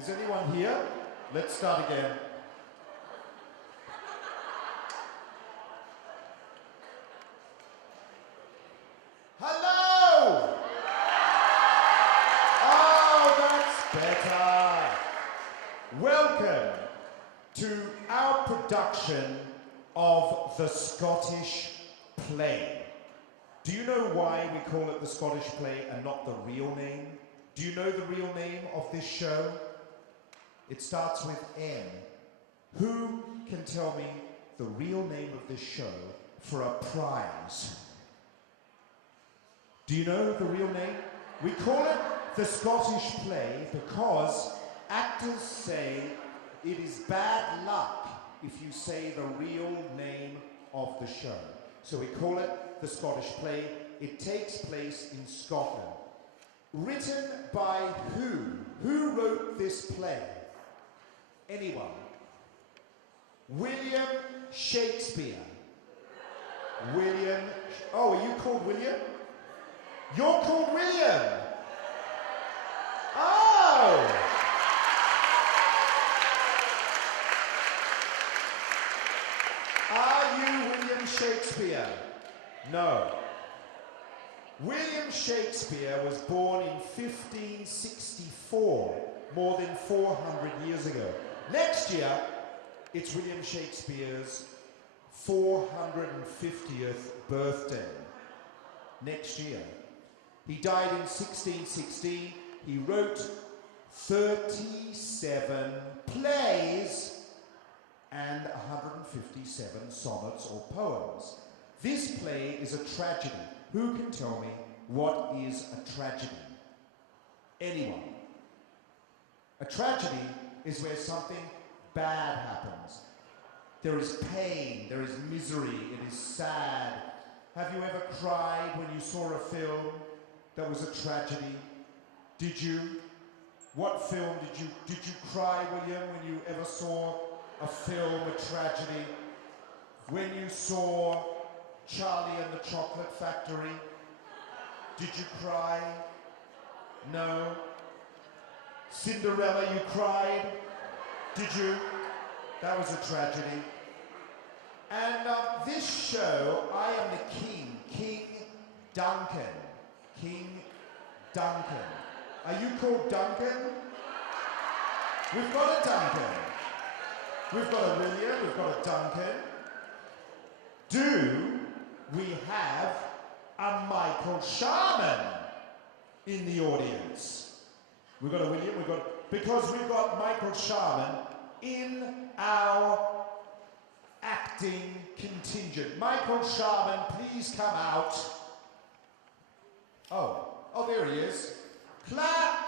Is anyone here? Let's start again. Hello! Oh, that's better. Welcome to our production of the Scottish play. Do you know why we call it the Scottish play and not the real name? Do you know the real name of this show? It starts with N. Who can tell me the real name of this show for a prize? Do you know the real name? We call it the Scottish play because actors say it is bad luck if you say the real name of the show. So we call it the Scottish play. It takes place in Scotland. Written by who? Who wrote this play? Anyone? William Shakespeare. William. Oh, are you called William? You're called William. Oh! Are you William Shakespeare? No. William Shakespeare was born in 1564, more than 400 years ago. Next year, it's William Shakespeare's 450th birthday. Next year. He died in 1616. He wrote 37 plays and 157 sonnets or poems. This play is a tragedy. Who can tell me what is a tragedy? Anyone? A tragedy is where something bad happens. There is pain, there is misery, it is sad. Have you ever cried when you saw a film that was a tragedy? Did you? What film did you cry, William, when you ever saw a film, a tragedy? When you saw Charlie and the Chocolate Factory, did you cry? No? Cinderella, you cried? Did you? That was a tragedy. And this show, I am the king, King Duncan. King Duncan. Are you called Duncan? We've got a Duncan. We've got a William, we've got a Duncan. Do we have a Michael Sharman in the audience? We've got a William, because we've got Michael Sharman in our acting contingent. Michael Sharman, please come out. Oh, there he is. Clap!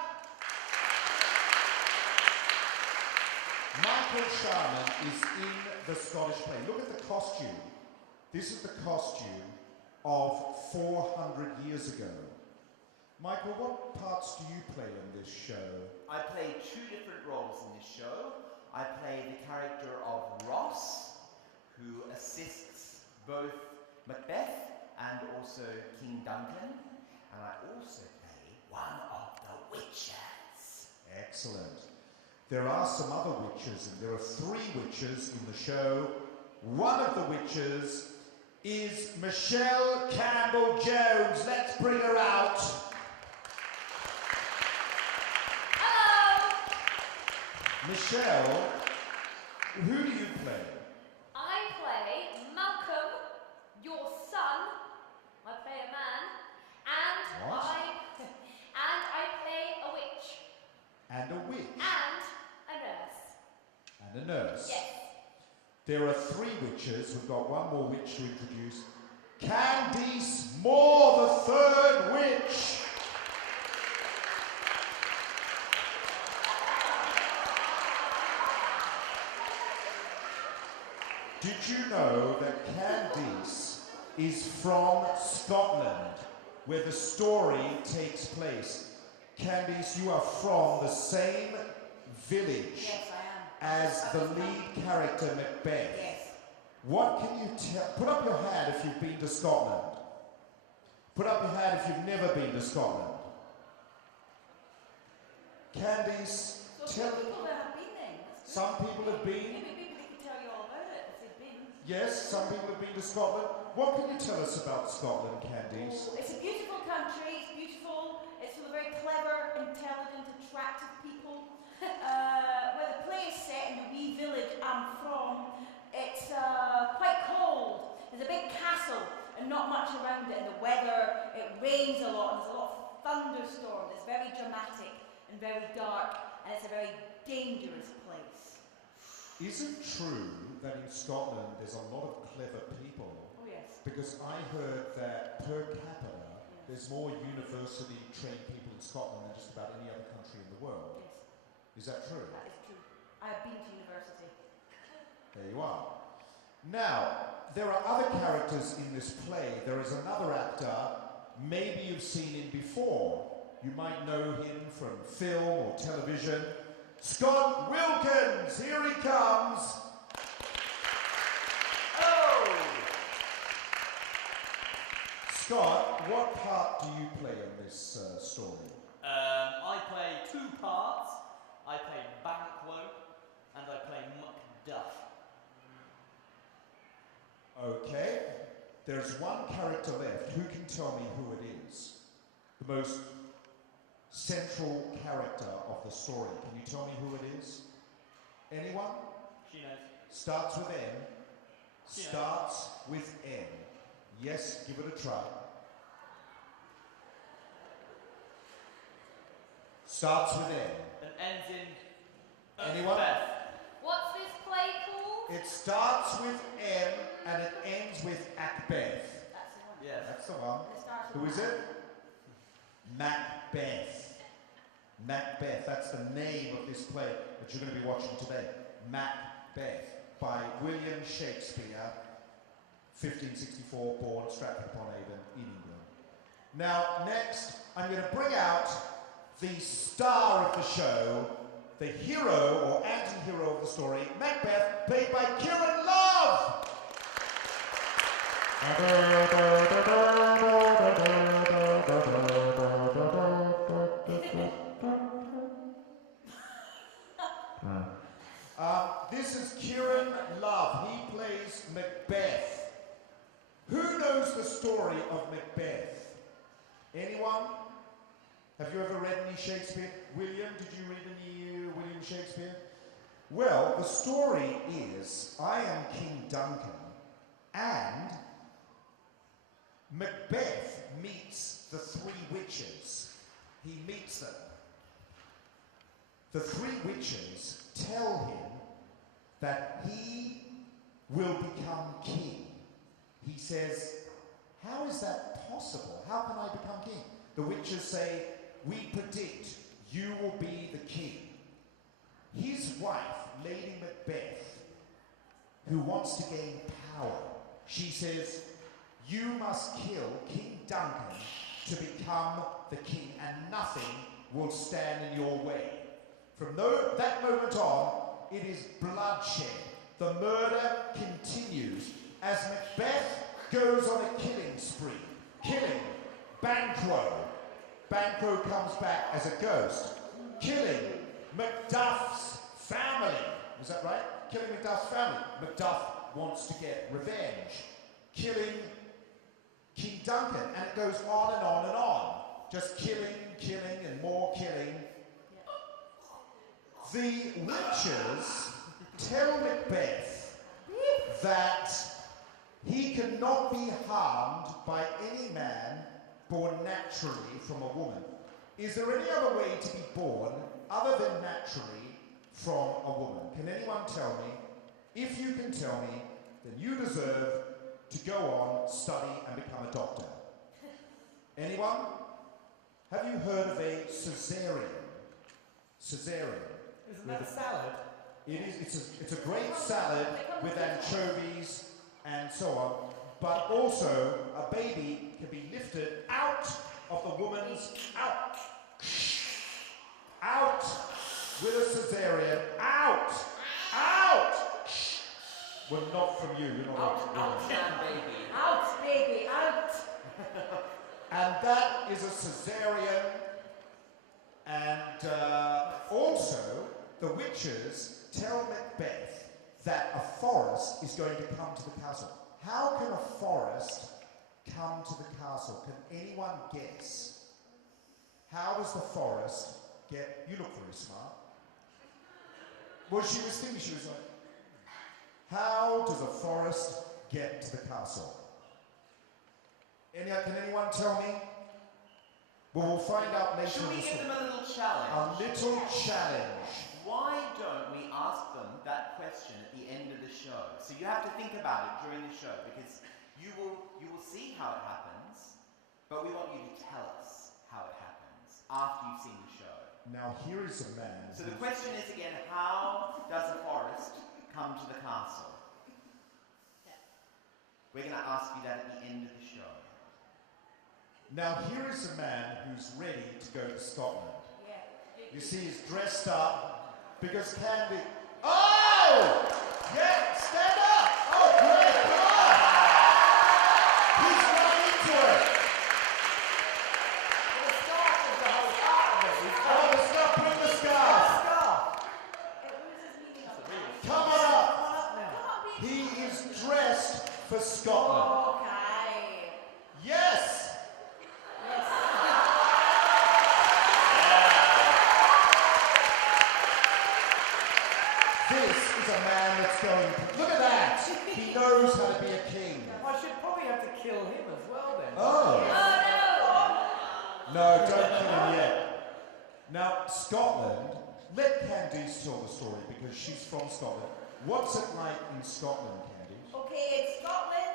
Michael Sharman is in the Scottish play. Look at the costume. This is the costume of 400 years ago. Michael, what parts do you play in this show? I play two different roles in this show. I play the character of Ross, who assists both Macbeth and also King Duncan. And I also play one of the witches. Excellent. There are some other witches, and there are 3 witches in the show. One of the witches is Michelle Campbell-Jones. Let's bring her out. Hello! Michelle, who do you play? I play Malcolm, your son. I play a man. And What? I play a witch. And a witch. And a nurse. And a nurse. Yes. There are 3 witches. We've got one more witch to introduce. Candice Moore, the 3rd witch. Did you know that Candice is from Scotland, where the story takes place? Candice, you are from the same village Yes, I am. as the lead character Macbeth. Yes. What can you tell? Put up your hand if you've been to Scotland. Put up your hand if you've never been to Scotland. Candice, So some people that have been then. That's good. Some people have been. Maybe people that can tell you all about it if they've been. Yes, some people have been to Scotland. What can you tell us about Scotland, Candice? Oh, it's a beautiful country. It's beautiful. It's full of very clever, intelligent, attractive people. Where the play is set in the wee village I'm from, it's quite cold. There's a big castle and not much around it. And the weather, it rains a lot and there's a lot of thunderstorms. It's very dramatic and very dark, and it's a very dangerous place. Is it true that in Scotland there's a lot of clever people? Oh yes. Because I heard that per capita there's more university trained people in Scotland than just about any other country in the world. Yes. Is that true? That is true. I have been to university. There you are. Now, there are other characters in this play. There is another actor, maybe you've seen him before. You might know him from film or television. Scott Wilkins, here he comes. Oh! Scott, what part do you play in this story? I play two parts. I play Banquo and I play Macduff. Okay, there's one character left. Who can tell me who it is? The most central character of the story. Can you tell me who it is? Anyone? She knows. Starts with N. Yeah. Starts with N. Yes, give it a try. Starts with N. And ends in Anyone? Beth. What's this play called? It starts with M and it ends with Macbeth. That's the one. Yes. That's the one. It starts Who with is it? Macbeth. Macbeth. That's the name of this play that you're going to be watching today. Macbeth by William Shakespeare, 1564, born Stratford-upon-Avon in England. Now, next, I'm going to bring out the star of the show, the hero or anti-hero of the story, Macbeth, played by Kieran Love. This is Kieran Love. He plays Macbeth. Who knows the story of Macbeth? Anyone? Have you ever read any Shakespeare? William, did you read any William Shakespeare? Well, the story is, I am King Duncan, and Macbeth meets the three witches. He meets them. The three witches tell him that he will become king. He says, how is that possible? How can I become king? The witches say, we predict you will be the king. His wife, Lady Macbeth, who wants to gain power, she says, you must kill King Duncan to become the king, and nothing will stand in your way. From that moment on, it is bloodshed. The murder continues as Macbeth goes on a killing spree, killing Banquo. Banquo comes back as a ghost, killing Macduff's family. Was that right? Killing Macduff's family. Macduff wants to get revenge. Killing King Duncan, and it goes on and on and on. Just killing, killing, and more killing. The witches tell Macbeth that he cannot be harmed by any man born naturally from a woman. Is there any other way to be born other than naturally from a woman? Can anyone tell me? If you can tell me, then you deserve to go on, study, and become a doctor. Anyone? Have you heard of a caesarean? Caesarean. Isn't that a salad? It is. It's a great salad with anchovies and so on. But also, a baby can be lifted out of the woman's out with a caesarean. Out. Well, not from you. You're not a woman. Baby. Out, baby, out! And that is a caesarean. And also, the witches tell Macbeth that a forest is going to come to the castle. How can a forest come to the castle? Can anyone guess? How does the forest get... You look very smart. Well, she was thinking, she was like, how does a forest get to the castle? Can anyone tell me? Well, we'll find out later. Should we give them a little challenge? A little challenge. Why don't we ask them that question at the end of the show? So you have to think about it during the show, because you will see how it happens, but we want you to tell us how it happens after you've seen the show. Now here is a man. So the question is again, how does a forest come to the castle? We're going to ask you that at the end of the show. Now here is a man who's ready to go to Scotland. Yeah. You see, he's dressed up because Candy... Oh! Yeah, stand up! Oh, great, come on! He's right into it! The scarf is the whole part of it. Oh, the scarf, put the scarf! It loses meaning of life. Come on up! Come up now. Come on, baby. He is dressed for Scotland. Okay. Yes! Yes. This is a man that's going... Look at that! He knows how to be a king. I should probably have to kill him as well then. Oh! Oh, No, don't kill him yet. Now, Scotland, let Candice tell the story because she's from Scotland. What's it like in Scotland, Candice? no. Okay, in Scotland,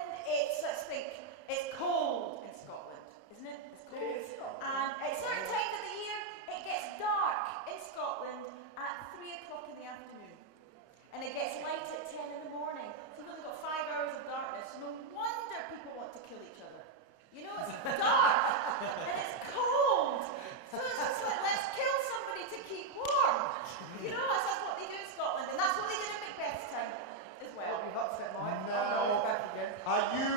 let's think, it's cold in Scotland, isn't it? It's cold. It is Scotland. And at certain times of the year, it gets dark in Scotland at 3 o'clock in the afternoon. And it gets light at 10 in the morning. So you've only got 5 hours of darkness. No wonder people want to kill each other. You know, it's dark and it's cold. So it's just like, let's kill somebody to keep warm. You know, that's what they do in Scotland. And that's what they did at Macbeth's time as well. Well, you've upset Mike. No. I'm back again. Are you...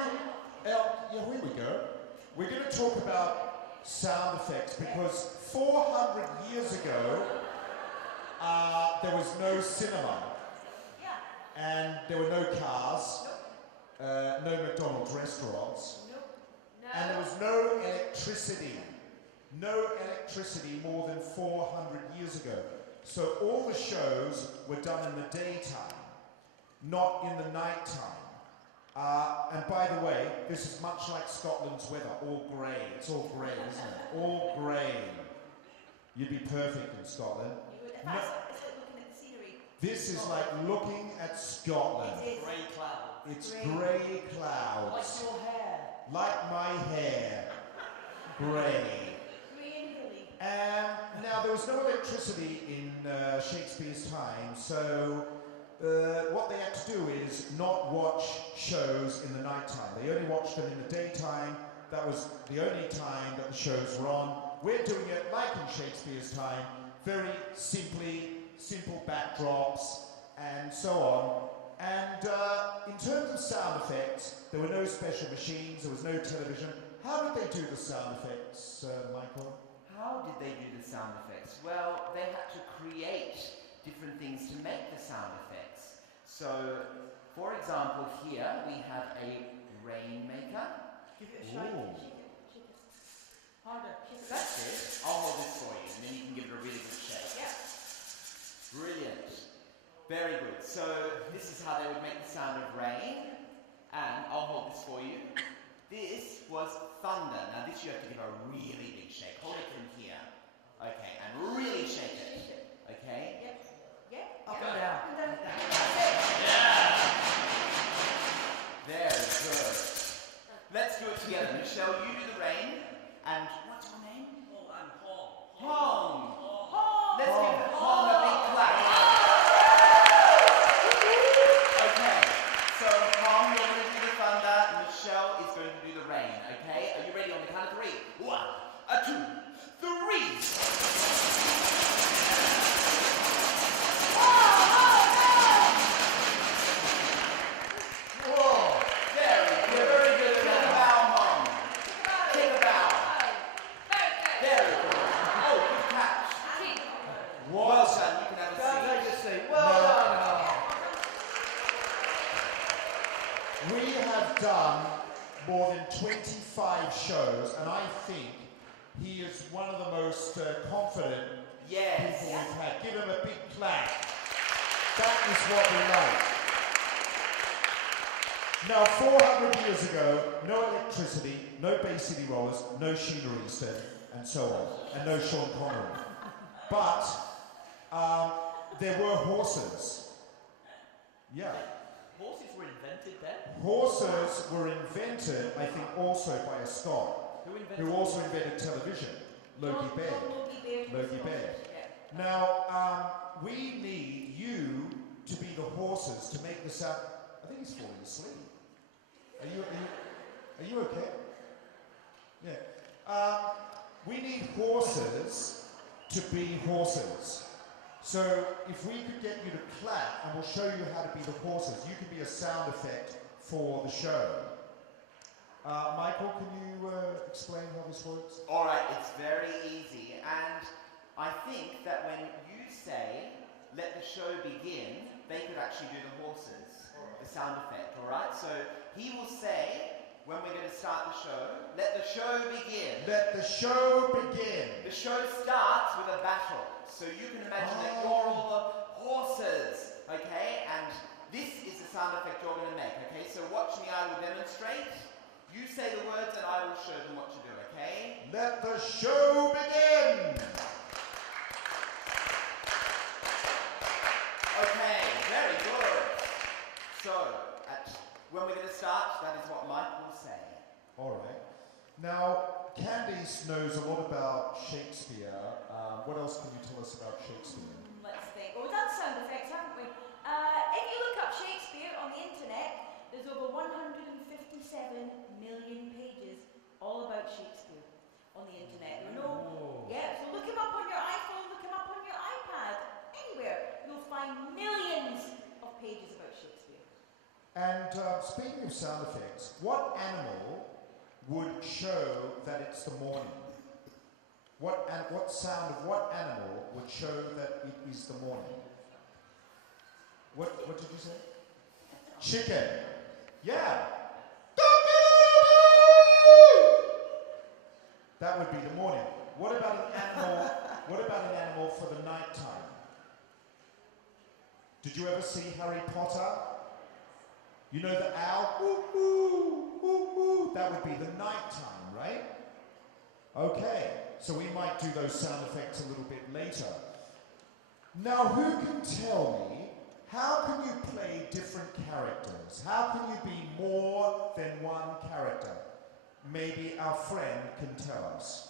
yeah, here we go. We're going to talk about sound effects because 400 years ago, there was no cinema. Yeah. And there were no cars, no McDonald's restaurants, Nope. No. and there was no electricity. No electricity more than 400 years ago. So all the shows were done in the daytime, not in the nighttime. And by the way, this is much like Scotland's weather, all grey. It's all grey, isn't it? All grey. You'd be perfect in Scotland. You would, No. it's like looking at the scenery. This is like looking at Scotland. It is. Grey cloud. It's Grey. grey Like clouds. your hair. Like my hair. Grey. Grey and hilly. Now, there was no electricity in Shakespeare's time, so what they had to do is not watch shows in the nighttime. They only watched them in the daytime. That was the only time that the shows were on. We're doing it like in Shakespeare's time, very simple backdrops, and so on. And in terms of sound effects, there were no special machines, there was no television. How did they do the sound effects, Michael? How did they do the sound effects? Well, they had to create different things to make the sound effects. So, for example, here we have a rainmaker. Give it a shake. Ooh. Shake it. Shake it. Harder. Shake it. That's it. I'll hold this for you, and then you can give it a really good shake. Yeah. Brilliant. Very good. So this is how they would make the sound of rain. And I'll hold this for you. This was thunder. Now this you have to give a really big shake. Hold it from here. Okay, and really shake it. Okay? Yep. Yep. Up Yep. and down. Up and down. Very good. Let's do it together. Michelle, you do the rain. And what's your name? Oh, and Hong. Hong. Hong. Let's give Hong a big clap. Okay, so Hong, you're going to do the thunder. Michelle is going to do the rain. Okay, are you ready on the count of 3? 1, 2, 3. Oh, oh, no. done more than 25 shows, and I think he is one of the most confident Yes. people we've had. Give him a big clap. That is what we like. Now, 400 years ago, no electricity, no Bay City rollers, no Sheila Easton, and so on, and no Sean Connery. But there were horses. Yeah. Horses were invented then? Horses were invented, I think, also by a Scot, who also invented television, Logie Baird. Logie Baird. Yeah. Now, we need you to be the horses to make the sound. I think he's falling asleep. Are you okay? Yeah. We need horses to be horses. So if we could get you to clap, and we'll show you how to be the horses. You can be a sound effect for the show. Michael, can you explain how this works? All right, it's very easy. And I think that when you say, let the show begin, they could actually do the horses, the sound effect, all right? So he will say, when we're going to start the show, let the show begin. Let the show begin. The show starts with a battle. So you can imagine that you're all the horses, okay? And this is the sound effect you're going to make, okay? So watch me, I will demonstrate. You say the words and I will show them what to do, okay? Let the show begin. Okay, very good. So, when we're going to start, that is what Mike will say. All right. Now, Candice knows a lot about Shakespeare. What else can you tell us about Shakespeare? Let's think. Well, we've done sound effects, haven't we? If you look up Shakespeare on the internet, there's over 157 million pages all about Shakespeare on the internet. There are no... Yeah, so look him up on your iPhone, look him up on your iPad, anywhere. You'll find millions of pages about Shakespeare. And speaking of sound effects, what animal would show that it's the morning? What sound of what animal would show that it is the morning? What did you say? Chicken. Yeah. That would be the morning. What about an animal? What about an animal for the night time? Did you ever see Harry Potter? You know the owl? Ooh, ooh, ooh, ooh. That would be the night time, right? Okay, so we might do those sound effects a little bit later. Now, who can tell me, how can you play different characters? How can you be more than one character? Maybe our friend can tell us.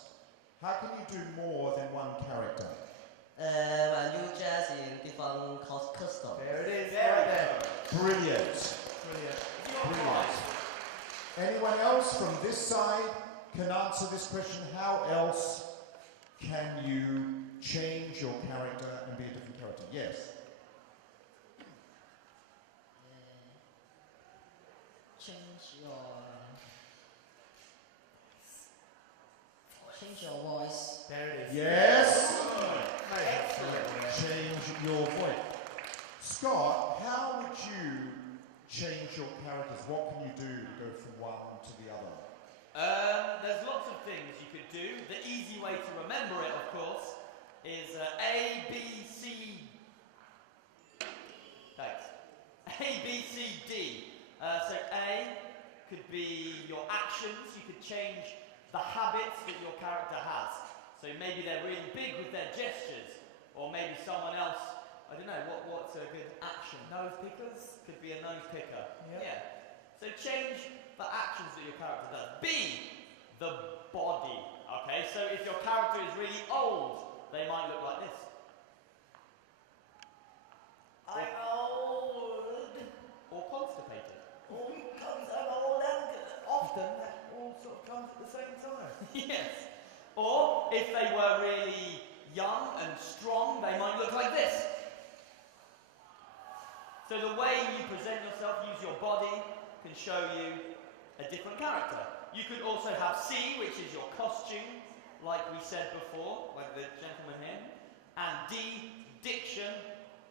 How can you do more than one character? Well, you just in different custom. There it is. Very Right there. good. Brilliant. Brilliant. Anyone else from this side can answer this question? How else can you change your character and be a different character? Yes. Change your voice. There it is. Yes. Excellent. Change your voice. Scott, how would you change your characters? What can you do to go from one to the other? There's lots of things you could do. The easy way to remember it, of course, is A, B, C. Thanks. A, B, C, D. So A could be your actions. You could change the habits that your character has. So maybe they're really big with their gestures, or maybe someone else. I don't know, what's a good action? Nose pickers. Could be a nose picker. Yeah. So change the actions that your character does. B, the body. Okay, so if your character is really old, they might look like this. I'm old. Or constipated. Oh, comes an old and Often that all sort of comes at the same time. Yes. Or if they were really young and strong, they might look like this. So the way you present yourself, use your body, can show you a different character. You could also have C, which is your costume, like we said before, like the gentleman here, and D, diction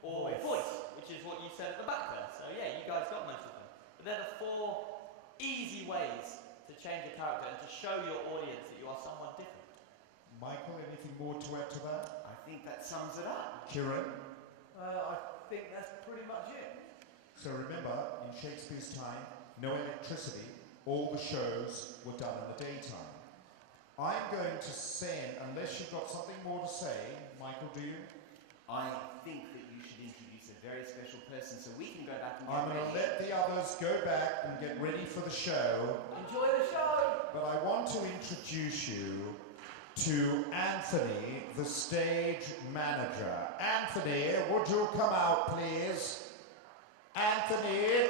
or voice, which is what you said at the back there. So yeah, you guys got most of them. But they're the four easy ways to change a character and to show your audience that you are someone different. Michael, anything more to add to that? I think that sums it up. Kieran? I think that's pretty much it. So remember, in Shakespeare's time, no electricity, all the shows were done in the daytime. I'm going to send, unless you've got something more to say, Michael, do you? I think that you should introduce a very special person so we can go back and get I'm going to ready. let the others go back and get ready for the show, Enjoy the show! but I want to introduce you to Anthony, the stage manager. Anthony, would you come out, please? Anthony,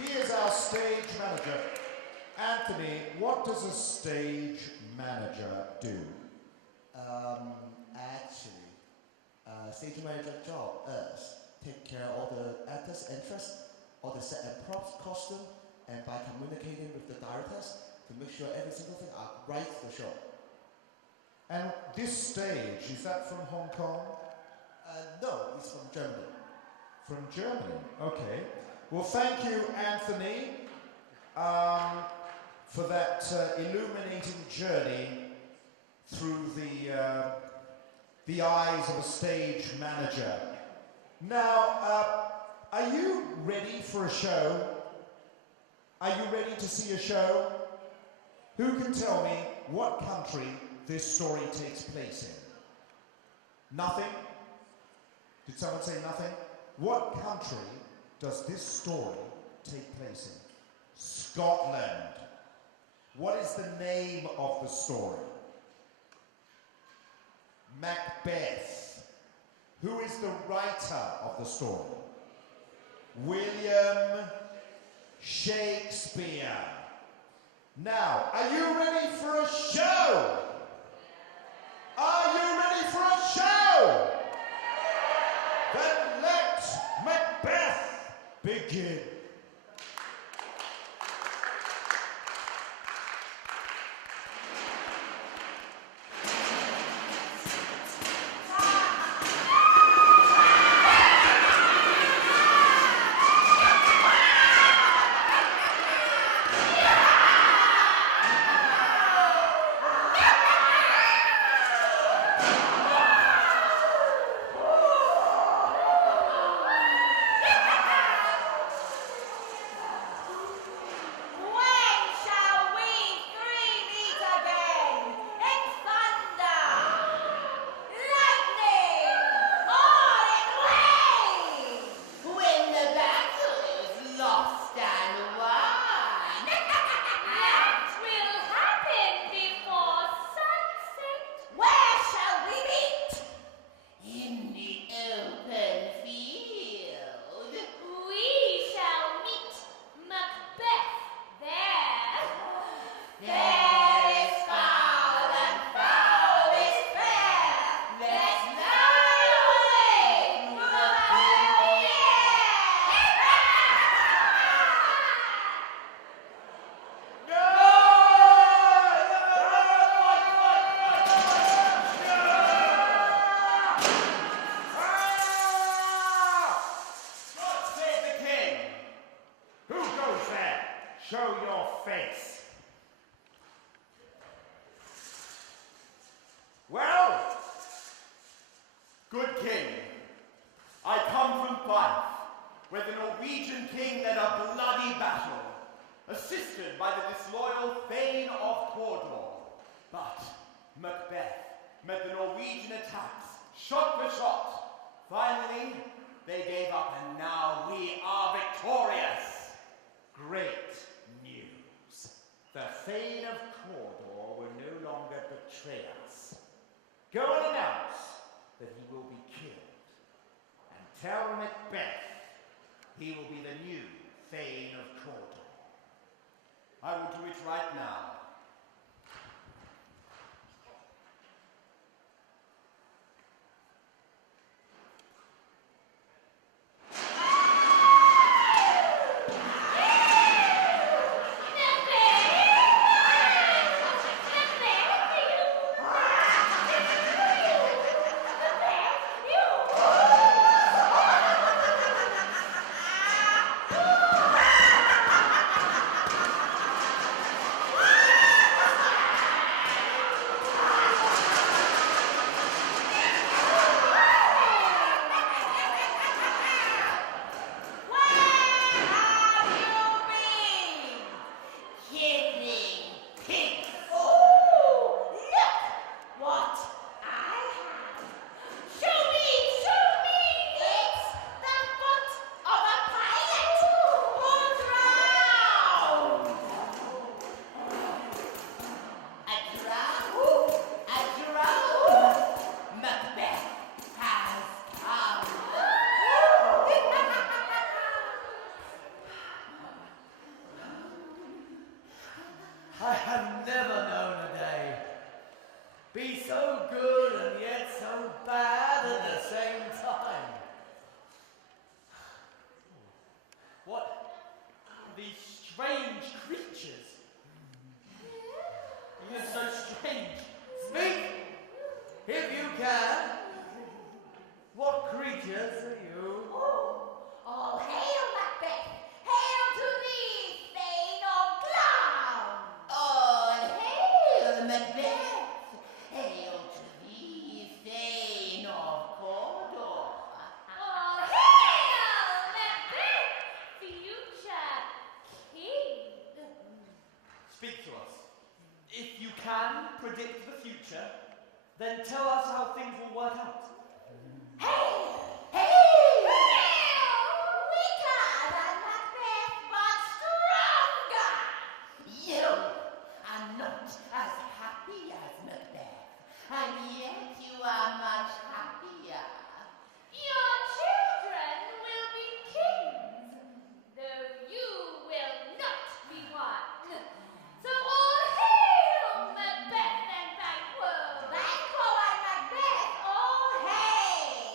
he is our stage manager. Anthony, what does a stage manager do? Actually, stage manager job is take care of all the actors' interests, all the set and props, costume, and by communicating with the directors to make sure every single thing are right for the show. And this stage, is that from Hong Kong? No, it's from Germany. From Germany, okay. Well, thank you, Anthony, for that illuminating journey through the eyes of a stage manager. Now, are you ready for a show? Are you ready to see a show? Who can tell me what country this story takes place in? Nothing? Did someone say nothing? What country does this story take place in? Scotland. What is the name of the story? Macbeth. Who is the writer of the story? William Shakespeare. Now, are you ready for a show? Are you ready for a show? Then let Macbeth begin. Show your face. Well, good king, I come from Fife, where the Norwegian king led a bloody battle, assisted by the disloyal Thane of Cawdor. But Macbeth met the Norwegian attacks, shot for shot. Finally, they gave up, and now we are victorious. Great news. The Thane of Cawdor will no longer betray us. Go and announce that he will be killed. And tell Macbeth he will be the new Thane of Cawdor. I will do it right now. Then tell us how things will work out. Hey! Hey! Weaker than Macbeth, but stronger! You are not as happy as Macbeth, and yet you are much happier. Your children will be kings, though you will not be one. So all hail Macbeth and Banquo! Banquo and Macbeth, all hail!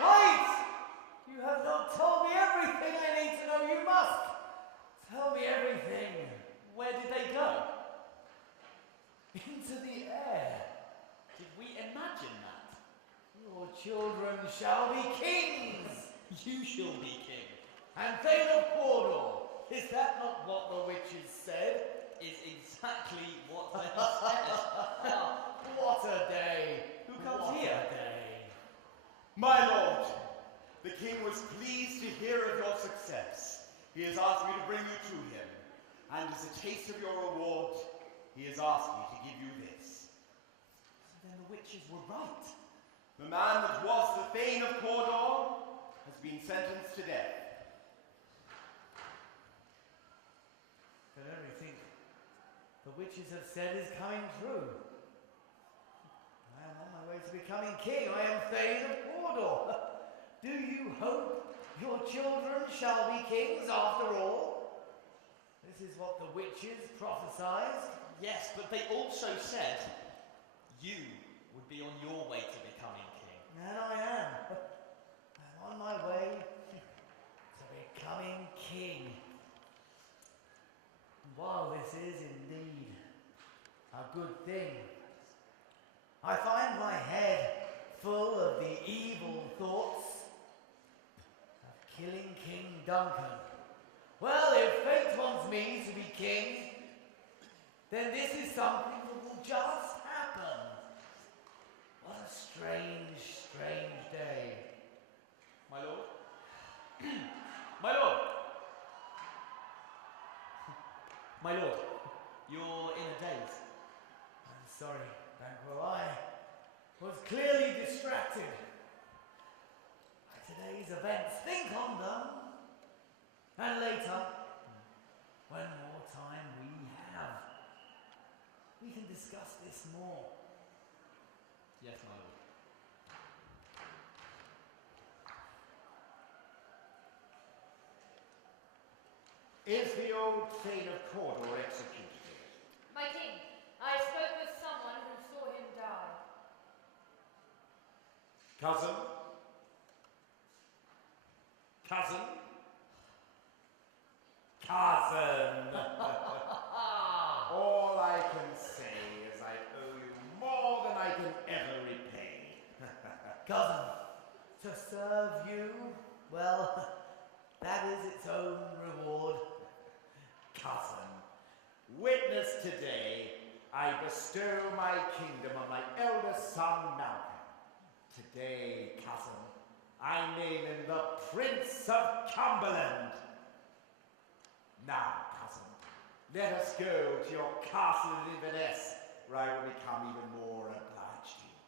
Wait! You have not told me everything I need to know. You must tell me everything. Where did they go? Into the air. Did we imagine that? Your children shall be kings, You shall be king. and Thane of Mordor. Is that not what the witches said? Is exactly what they said. What a day! Who comes What here? A day. My lord, the king was pleased to hear of your success. He has asked me to bring you to him, and as a taste of your reward, he has asked me to give you this. So then the witches were right. The man that was the Thane of Mordor has been sentenced to death. Then everything the witches have said is coming true. I am on my way to becoming king. I am Thane of Mordor. Do you hope your children shall be kings after all? This is what the witches prophesied. Yes, but they also said you would be on your way to becoming king. And I am. I'm on my way to becoming king. And while this is indeed a good thing, I find my head full of the evil thoughts of killing King Duncan. Well, if fate wants me to be king, then this is something that will just happen. What a strange, strange day. My lord? My lord! My lord, you're in a daze. I'm sorry, Banquo. I was clearly distracted by today's events. Think on them. And later, when more time we have, we can discuss this more. Yes, my lord. Is the old Thane of Mordor executed? My king, I spoke with someone who saw him die. Cousin? Cousin? Cousin! All I can say is I owe you more than I can ever repay. Cousin, to serve you, well, that is its own reward. Cousin, witness today, I bestow my kingdom on my eldest son, Malcolm. Today, cousin, I name him the Prince of Cumberland. Now, cousin, let us go to your castle in Inverness, where I will become even more obliged to you.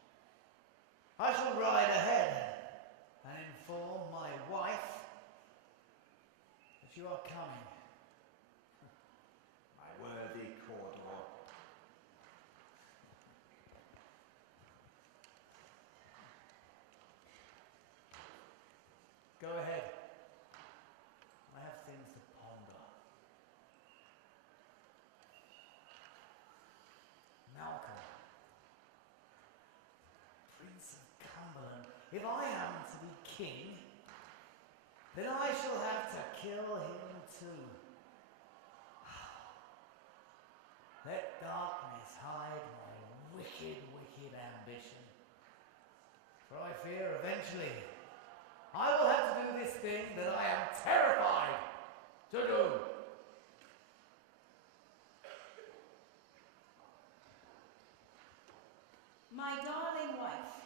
I shall ride ahead and inform my wife that you are coming. My worthy Cawdor. Go ahead. I have things to ponder. Malcolm, Prince of Cumberland, if I am to be king, then I shall have to kill him too. Let darkness hide my wicked, wicked ambition. For I fear eventually I will have to do this thing that I am terrified to do. My darling wife,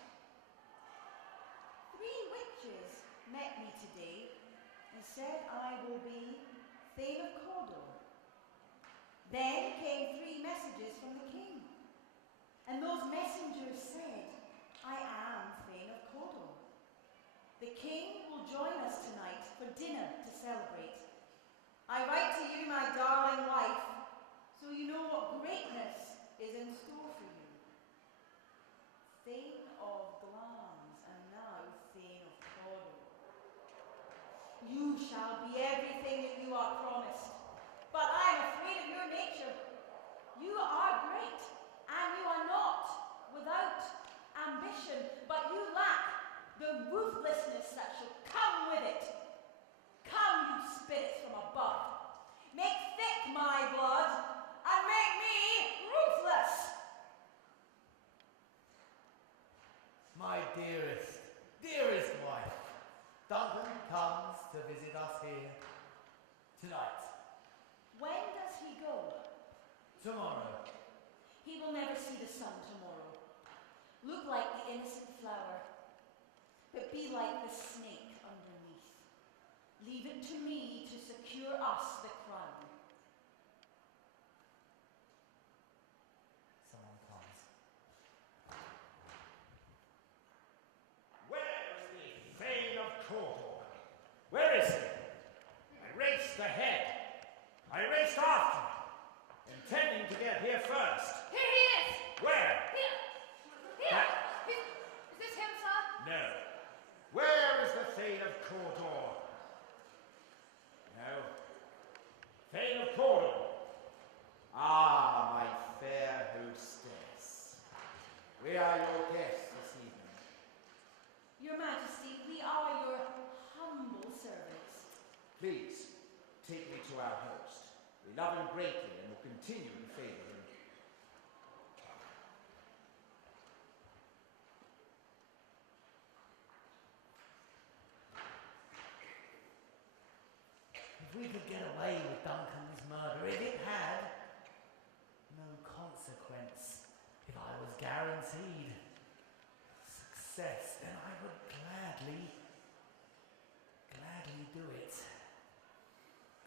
3 witches met me today and said I will be Thane of Mordor. Then came 3 messages from the king. And those messengers said, I am Thane of Cawdor. The king will join us tonight for dinner to celebrate. I write to you, my darling wife, so you know what greatness is in store for you. Thane of Glans, and now Thane of Cawdor. You shall be everything that you are promised, but I am afraid of your nature. You are great, and you are not without ambition, but you lack the ruthlessness that shall come with it. Come, you spirits from above, make thick my blood, and make me ruthless. My dearest wife, Duncan comes to visit us here tonight. When does he go? Tomorrow. He will never see the sun tomorrow. Look like the innocent flower, but be like the snake underneath. Leave it to me to secure us the crown. Someone comes. Where is the Thane of Cawdor? Where is he? I raced ahead. I raced after him, intending to get here first. Here he is! Where? Here! Is this him, sir? No. Where is the Thane of Cawdor? No. Thane of Cawdor. Ah, my fair hostess. We are your guests this evening. Your Majesty, we are your humble servants. Please, take me to our host. We love him greatly and will continue to favor him. If we could get away with Duncan's murder, if it had no consequence, if I was guaranteed success, then I would gladly do it.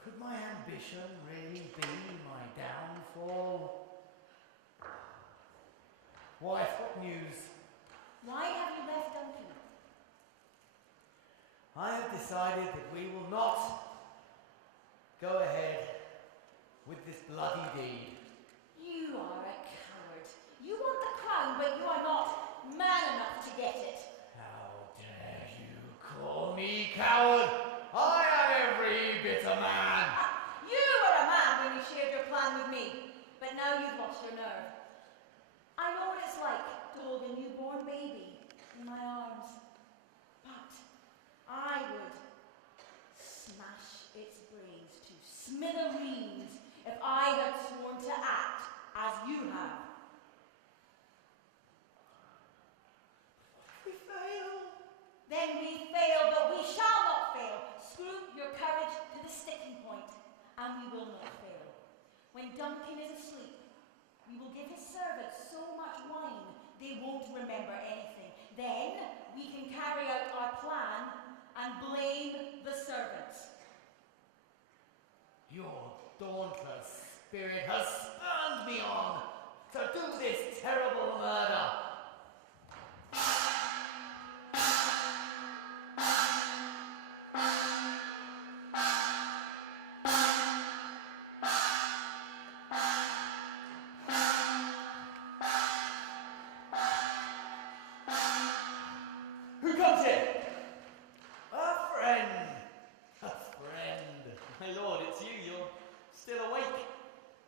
Could my ambition really be my downfall? Wife, what news? Why have you left Duncan? I have decided that we will not go ahead with this bloody deed. You are a coward. You want the crown, but you are not man enough to get it. How dare you call me coward? I am every bit a man. You were a man when you shared your plan with me, but now you've lost your nerve. I know what it's like to hold a newborn baby in my arms, but I would smash its brains to smithereens if I had sworn to act as you have. We fail. Then we fail, but we shall not fail. Screw your courage to the sticking point, and we will not fail. When Duncan is asleep, we will give his servants so much wine they won't remember anything. Then we can carry out our plan and blame the servants. Your dauntless spirit has spurred me on to do this terrible murder. Who comes here? A friend. A friend. My lord, it's you. You're still awake.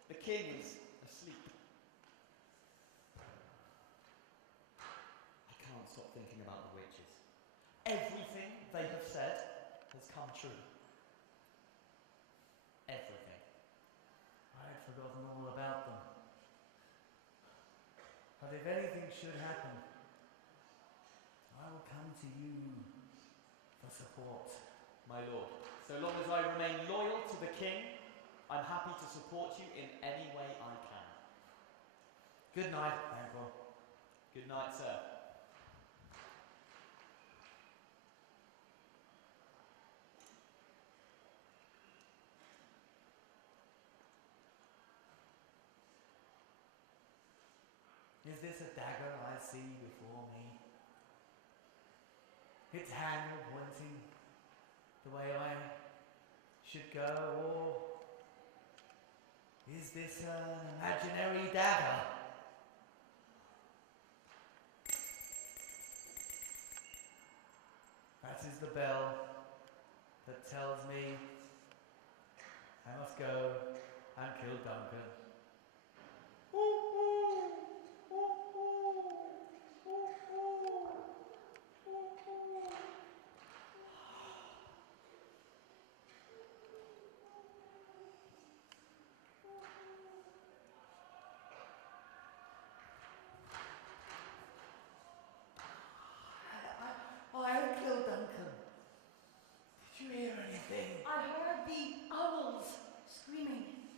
The king is asleep. I can't stop thinking about the witches. Everything they have said has come true. Everything. I had forgotten all about them. But if anything should happen, I will come to you for support. My lord, so long as I remain loyal to the king, I'm happy to support you in any way I can. Good night, Emperor. Good night, sir. this a dagger I see before me? Its handle pointing the way I should go, or is this an imaginary dagger? That is the bell that tells me I must go and kill Duncan. I killed Duncan. Did you hear anything? I heard the owls screaming.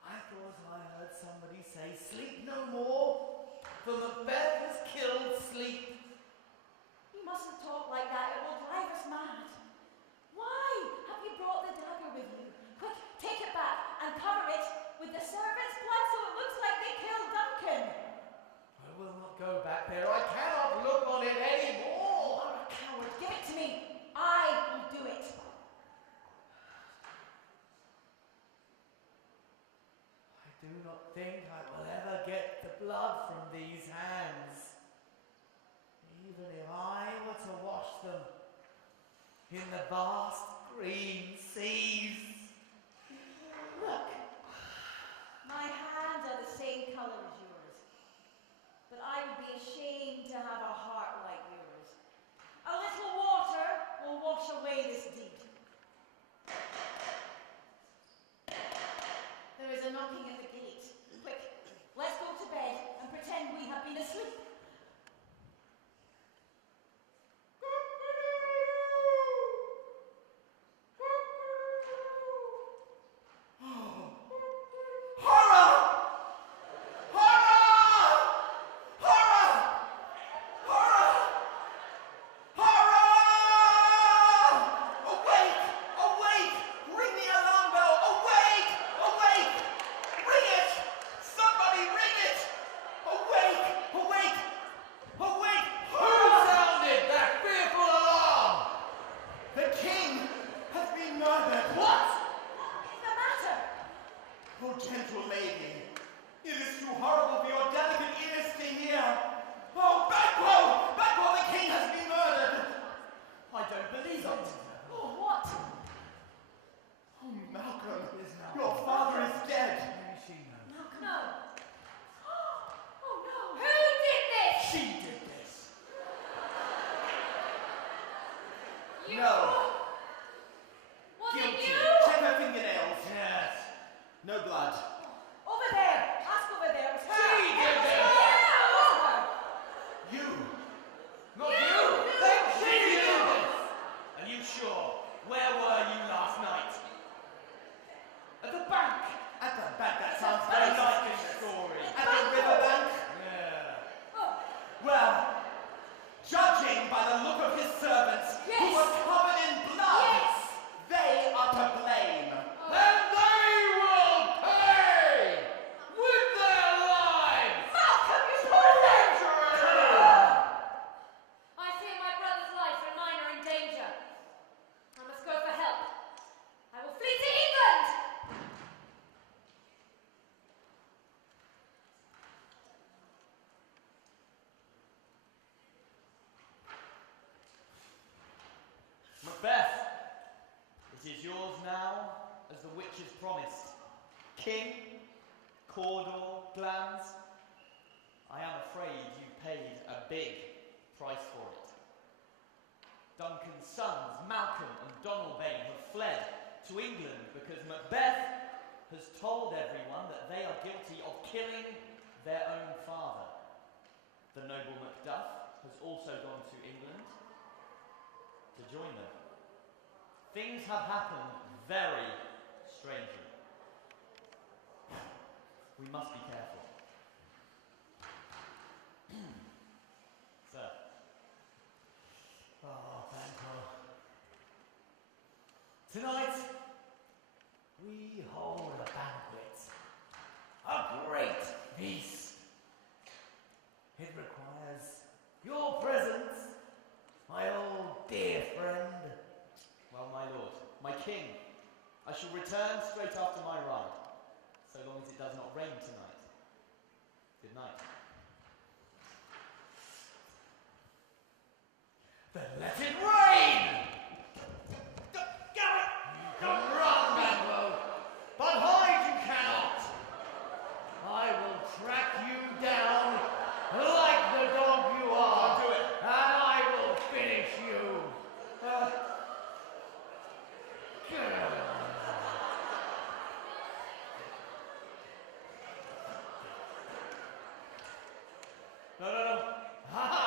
I thought I heard somebody say, sleep no more, for Macbeth has killed sleep. You mustn't talk like that, it will drive us mad. Why have you brought the dagger with you? Quick, take it back and cover it with the servant's blood so it looks like they killed Duncan. I will not go back there. I cannot look on it anymore. You're a coward. Give it to me. I will do it. I do not think I will ever get the blood from these hands, even if I were to wash them in the vast green seas. Look, my hands are the same color as yours, but I would be ashamed to have a heart like yours. A little water will wash away this deed. There is a knocking at the gate. Quick, let's go to bed and pretend we have been asleep. Macbeth, it is yours now, as the witches promised. King, Cawdor, Glans, I am afraid you paid a big price for it. Duncan's sons, Malcolm and Donalbain, have fled to England because Macbeth has told everyone that they are guilty of killing their own father. The noble Macduff has also gone to England to join them. Things have happened very strangely. We must be careful. Sir. Oh, thank God. Tonight, we hold a banquet, a great feast. shall return straight after my ride, so long as it does not rain tonight. Good night. Then let it rain! You can run, Banquo, but hide you cannot. I will track you down like the dog you are. I'll do it. And I will finish you. No. Ha ha!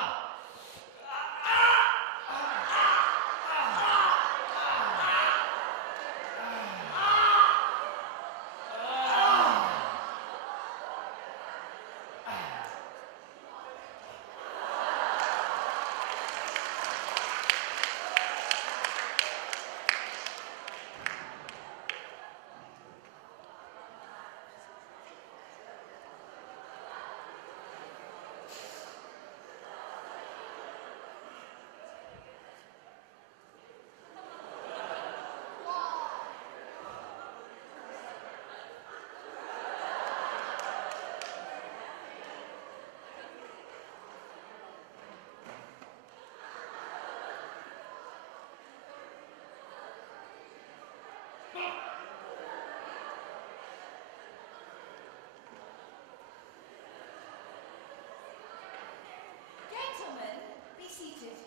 Gentlemen, be seated.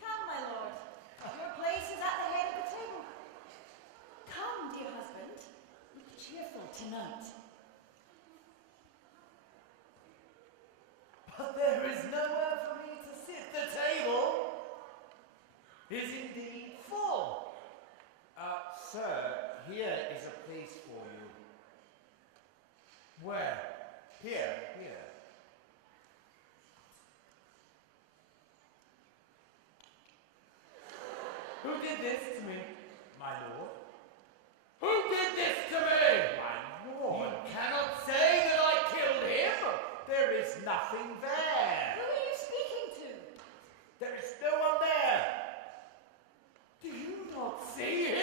Come, my lord. Your place is at the head of the table. Come, dear husband. Look cheerful tonight. But there is nowhere for me to sit. The table is indeed full. Sir, here is a place for you. Where? Here. Who did this to me? My lord. Who did this to me? My lord. You cannot say that I killed him. There is nothing there. Who are you speaking to? There is no one there. Do you not see him?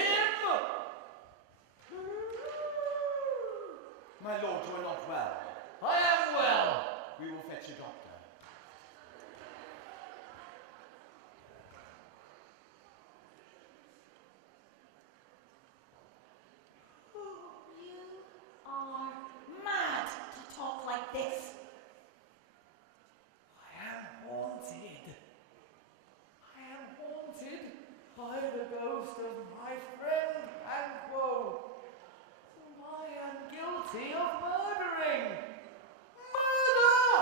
My lord, you are not well. I am well. We will fetch a doctor. You are mad to talk like this. I am haunted. I am haunted by the ghost of my friend Banquo, whom I am guilty of murdering. Murder!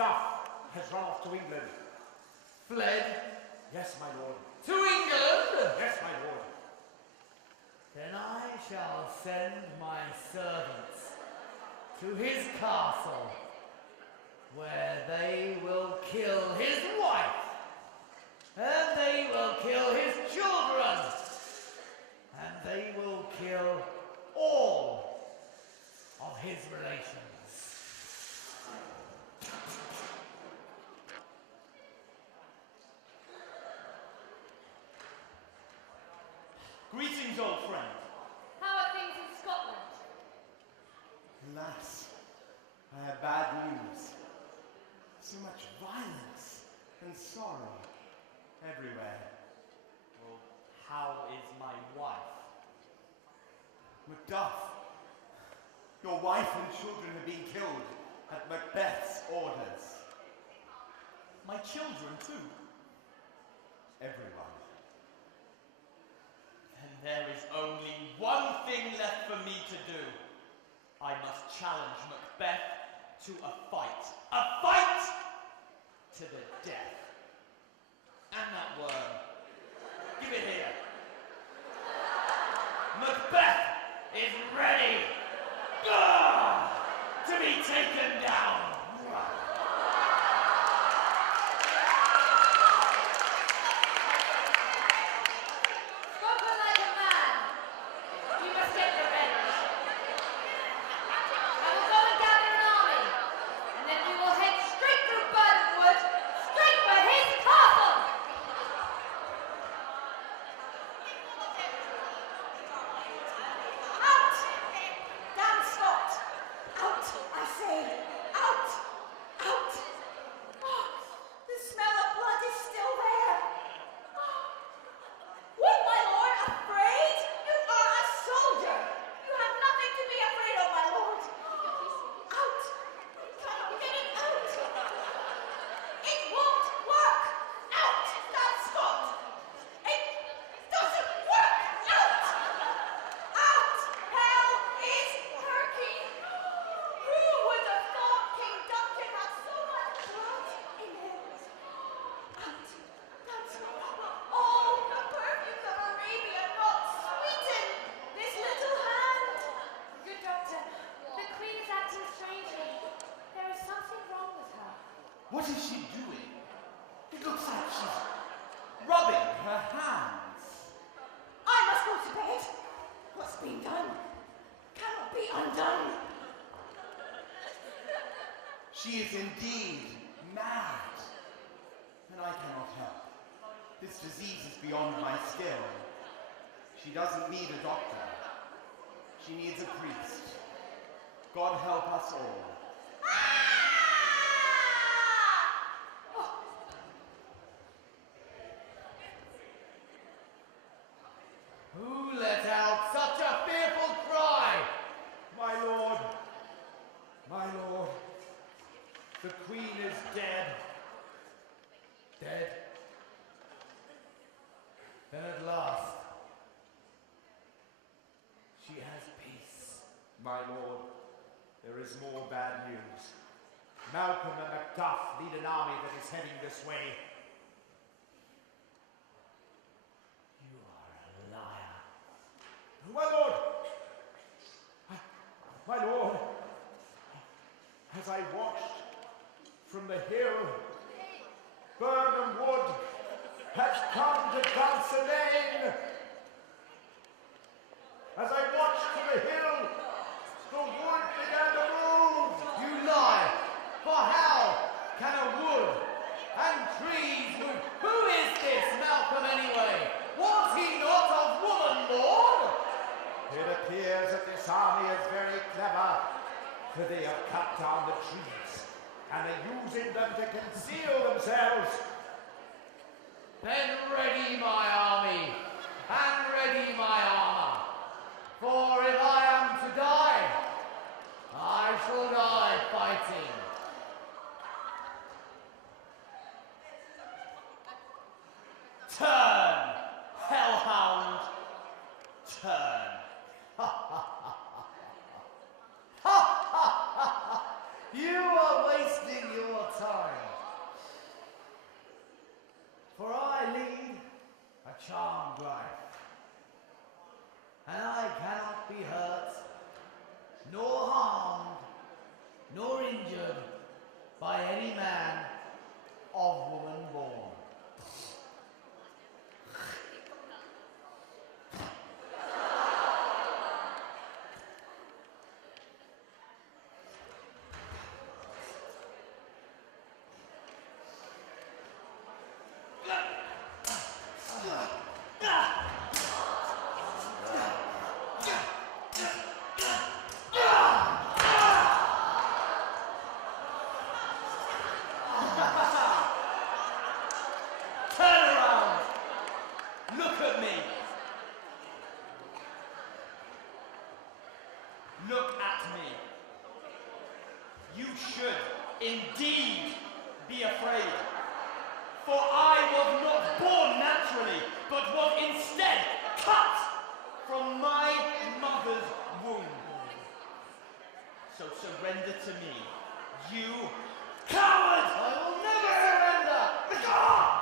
Macduff has run off to England. Fled Yes, my lord. to England? Yes, my lord. Then I shall send my servants to his castle, where they will kill his wife, and they will kill his children, and they will kill all of his relations. Greetings, old friend. How are things in Scotland? Alas, I have bad news. So much violence and sorrow everywhere. Well, how is my wife? Macduff, your wife and children have been killed at Macbeth's orders. My children, too. Everyone. Then there is only one thing left for me to do. I must challenge Macbeth to a fight. A fight to the death. And that worm. Give it here. Macbeth is ready to be taken down. Spoken like a man. You must get revenge. I will go and gather an army, and then we will head straight through Burdenwood, straight for his castle. Out! Damn Scott! Out, I say! Out! Out! Oh, the smell of blood is still there. Oh. What, my lord, afraid? You are a soldier. You have nothing to be afraid of, my lord. Out! I'm getting out! It won't work! Out! Damn Scott! It doesn't work! Out! Out! Hell is hurting! Who would have thought King Duncan had so much blood in him? Out! That's all the perfumes of Arabia not sweeten this little hand! Good doctor, the Queen is acting strangely. There is something wrong with her. What is she doing? It looks like she's rubbing her hands. I must go to bed. What's been done cannot be undone. She is indeed mad. And I cannot help. This disease is beyond my skill. She doesn't need a doctor. She needs a priest. God help us all. Who let out such a fearful cry? My lord. My lord. The queen is dead. Dead? Then at last, she has peace. My lord, there is more bad news. Malcolm and Macduff lead an army that is heading this way. You are a liar. My lord! My lord! As I watched from the hill, Burnham Wood has come to Dunsinane. As I watched from the hill, the wood began to move. You lie! For how can a wood and trees move? Who is this Malcolm anyway? Was he not of woman born? It appears that this army is very clever, for they have cut down the trees, and are using them to conceal themselves. Then ready my army, and ready my armor. For if I am to die, I shall die fighting. Turn, hellhound, turn. You are wasting your time. any man of woman born. Turn around! Look at me! Look at me. You should indeed be afraid. For I was not born naturally, but was instead cut from my mother's womb. So surrender to me, you coward! I will never surrender! Come on!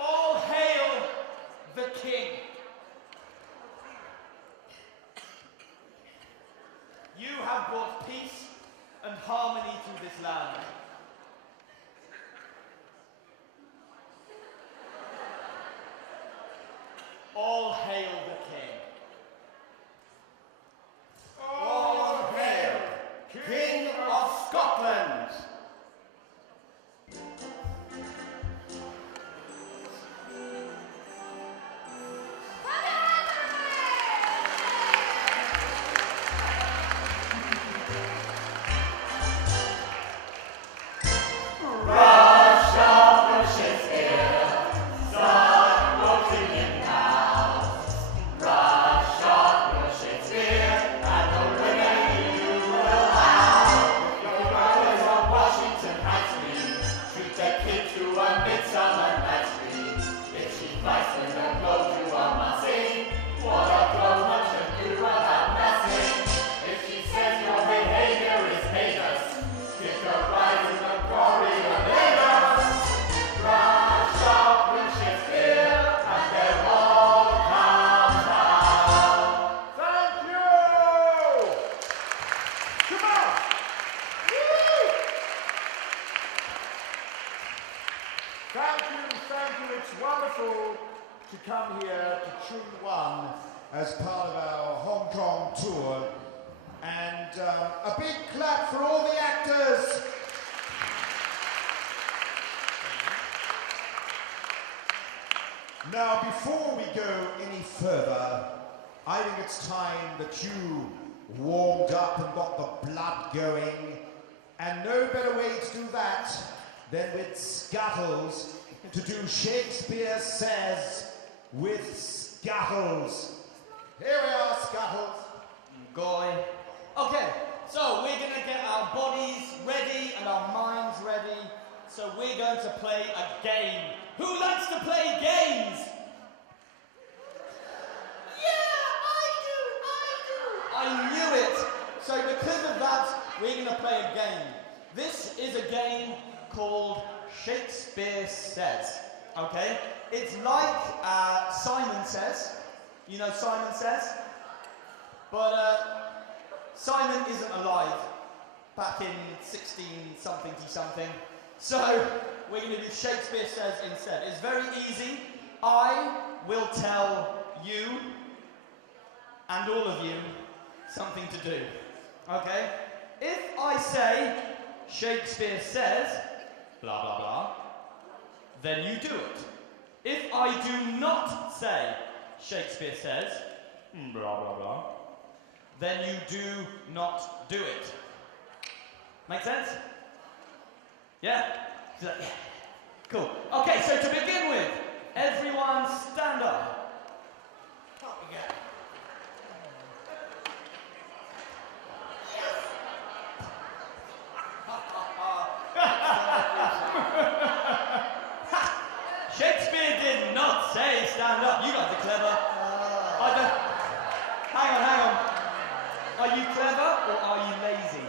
All hail the king. You have brought peace and harmony to this land. All hail the king. All hail, King of Scotland! Thank you. It's wonderful to come here to Tune One as part of our Hong Kong tour. And a big clap for all the actors. Now, before we go any further, I think it's time that you warmed up and got the blood going. And no better way to do that than with Scuttles, to do Shakespeare Says with Scuttles. Here we are, Scuttles. Goy. Okay, so we're going to get our bodies ready and our minds ready. So we're going to play a game. Who likes to play games? Yeah, I I knew it. So because of that, we're going to play a game. This is a game called Shakespeare Says. Okay? It's like Simon Says. You know Simon Says? But Simon isn't alive back in 16-something. So we're going to do Shakespeare Says instead. It's very easy. I will tell you and all of you something to do. Okay? If I say Shakespeare says blah blah blah, then you do it. If I do not say Shakespeare says blah blah blah, then you do not do it. Make sense? Yeah? Yeah. Cool. Okay, so to begin with, everyone stand up. Shakespeare did not say stand up. You guys are clever. Hang on. Are you clever or are you lazy?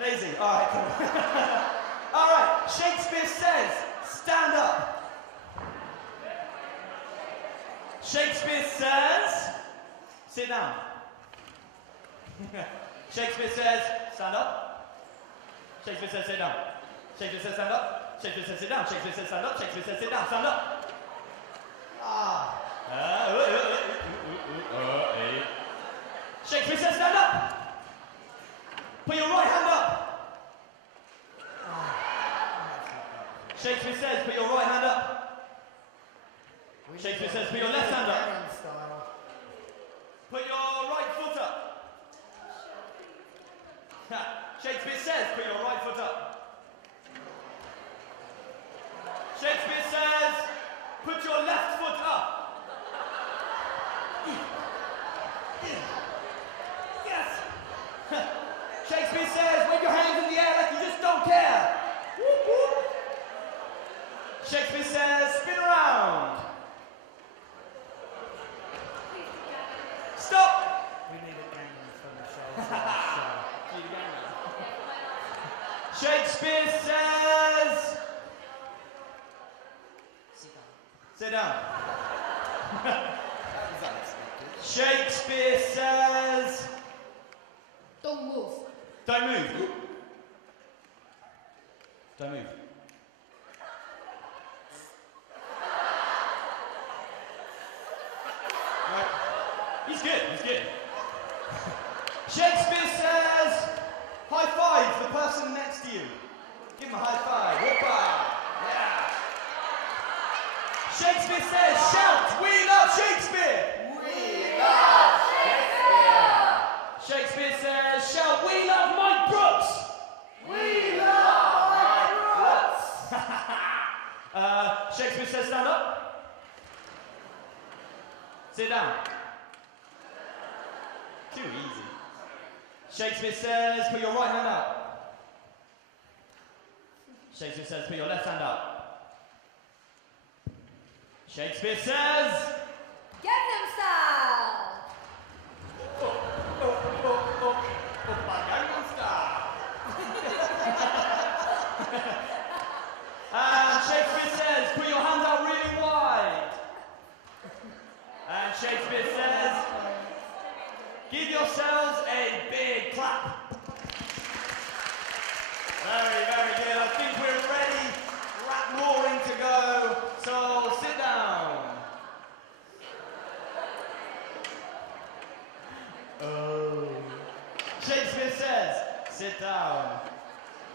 Lazy. All right, cool. All right. Shakespeare says stand up. Shakespeare says sit down. Shakespeare says stand up. Shakespeare says sit down. Shakespeare says stand up. Shakespeare says sit down. Shakespeare says stand up. Shakespeare says sit down. Stand up. Shakespeare says stand up. Put your right hand up. Shakespeare says put your right hand up. Shakespeare says put your left hand up. Put your right foot up. Shakespeare says put your right foot up. Shakespeare says put your left foot up. Yes. Shakespeare says wave your hands in the air like you just don't care. Shakespeare says spin around. Stop. We need a game from the show. Shakespeare says sit down. Shakespeare says Don't move. don't move. Don't move. Right. He's good. Shakespeare says high five the person next to you. Give him a high five. Whoop-a. Yeah. Shakespeare says shout, we love Shakespeare. We love Shakespeare! Shakespeare says shout, we love Mike Brooks. We love Mike Brooks! Shakespeare says stand up. Sit down. Too easy. Shakespeare says put your right hand up. Shakespeare says put your left hand up. Shakespeare says Gangnam Style. Gangnam Style. And Shakespeare says put your hands out really wide. And Shakespeare says give yourselves a big clap. Very, very good. I think we're ready. Roaring to go. So sit down. Oh. Shakespeare says sit down.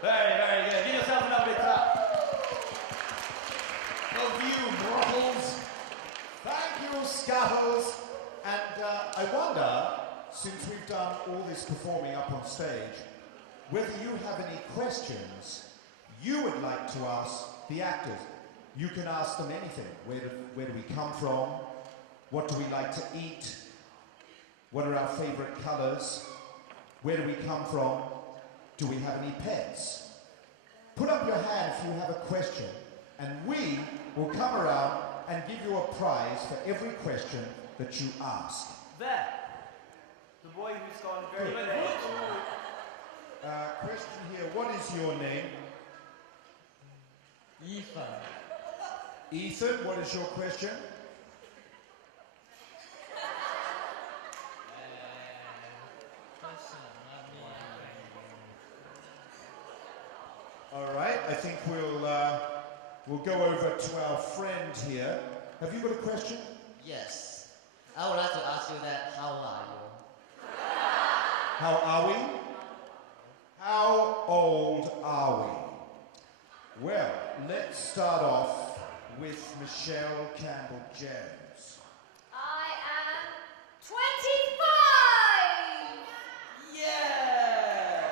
Very, very good. Give yourself another big clap. Of you, mortals. Thank you, Scuffles. And I wonder, since we've done all this performing up on stage, whether you have any questions you would like to ask the actors. You can ask them anything. Where do we come from? What do we like to eat? What are our favorite colors? Where do we come from? Do we have any pets? Put up your hand if you have a question, and we will come around and give you a prize for every question that you ask. There. your name? Ethan. Ethan, what is your question? All right, I think we'll go over to our friend here. Have you got a question? Yes. I would like to ask you that, how are you? How are we? How old are we? Well, let's start off with Michelle Campbell-Jones. I am 25! Yeah!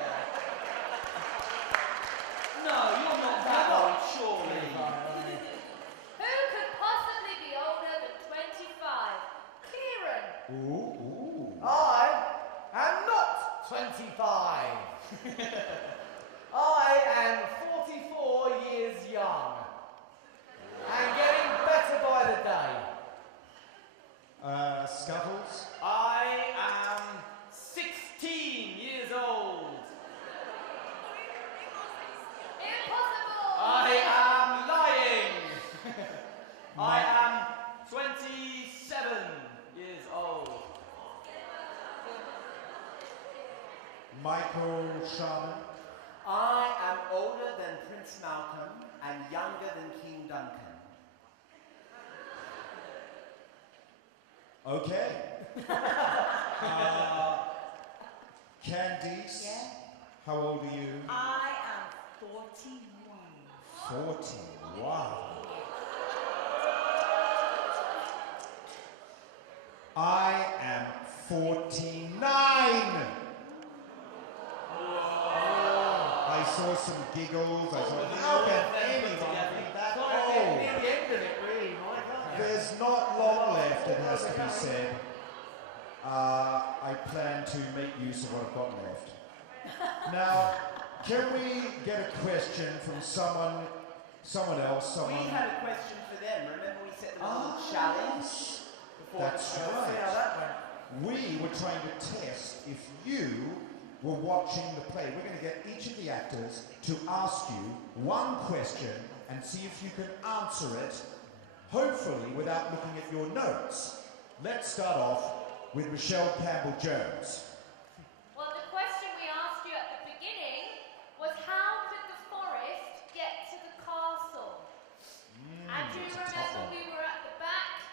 No, you're not that old, surely. Who could possibly be older than 25? Kieran! Ooh. I am not 25. I am 44 years young and getting better by the day. Scuffles? I am 16 years old. Impossible! I am lying. I am 27 years old. Michael Sharman? I am older than Prince Malcolm and younger than King Duncan. Okay. Candice? Yeah? How old are you? I am 41. 40. Wow. I am 49. I saw some giggles. I thought, how can anyone be that old? Near the end of it, really, Mike. There's not long left, it has to be said. I plan to make use of what I've got left. Now, can we get a question from someone else? We had a question for them. Remember we set them a little challenge? Before That's the show? right. See how that went. We were trying to test if you were watching the play. We're going to get each of the actors to ask you one question and see if you can answer it, hopefully without looking at your notes. Let's start off with Michelle Campbell-Jones. Well, the question we asked you at the beginning was how could the forest get to the castle? And do you that's a tough remember one. we were at the back?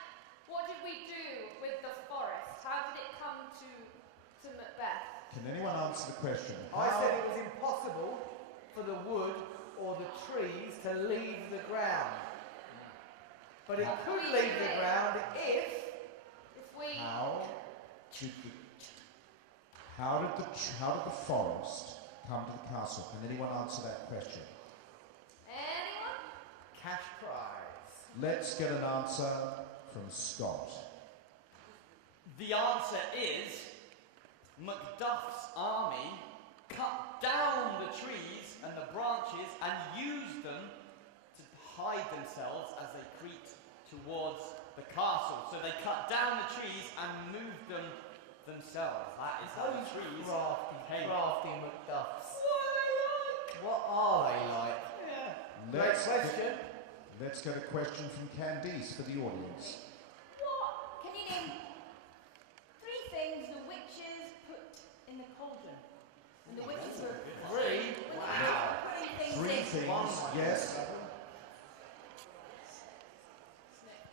What did we do with the forest? How did it come to Macbeth? Can anyone answer the question? I said it was impossible for the wood or the trees to leave the ground. But it could leave the ground if we... How did the forest come to the castle? Can anyone answer that question? Anyone? cash prize. Let's get an answer from Scott. The answer is Macduff's army cut down the trees and the branches and used them to hide themselves as they creeped towards the castle. So they cut down the trees and moved them themselves. That is how the trees came. Crafty Macduffs. What are they like? Yeah. Great question. Let's get a question from Candice for the audience. What? Can you name 3 things the witches put in the cauldron? And the witches were... 3? Wow. Putting things 3 in. things, yes.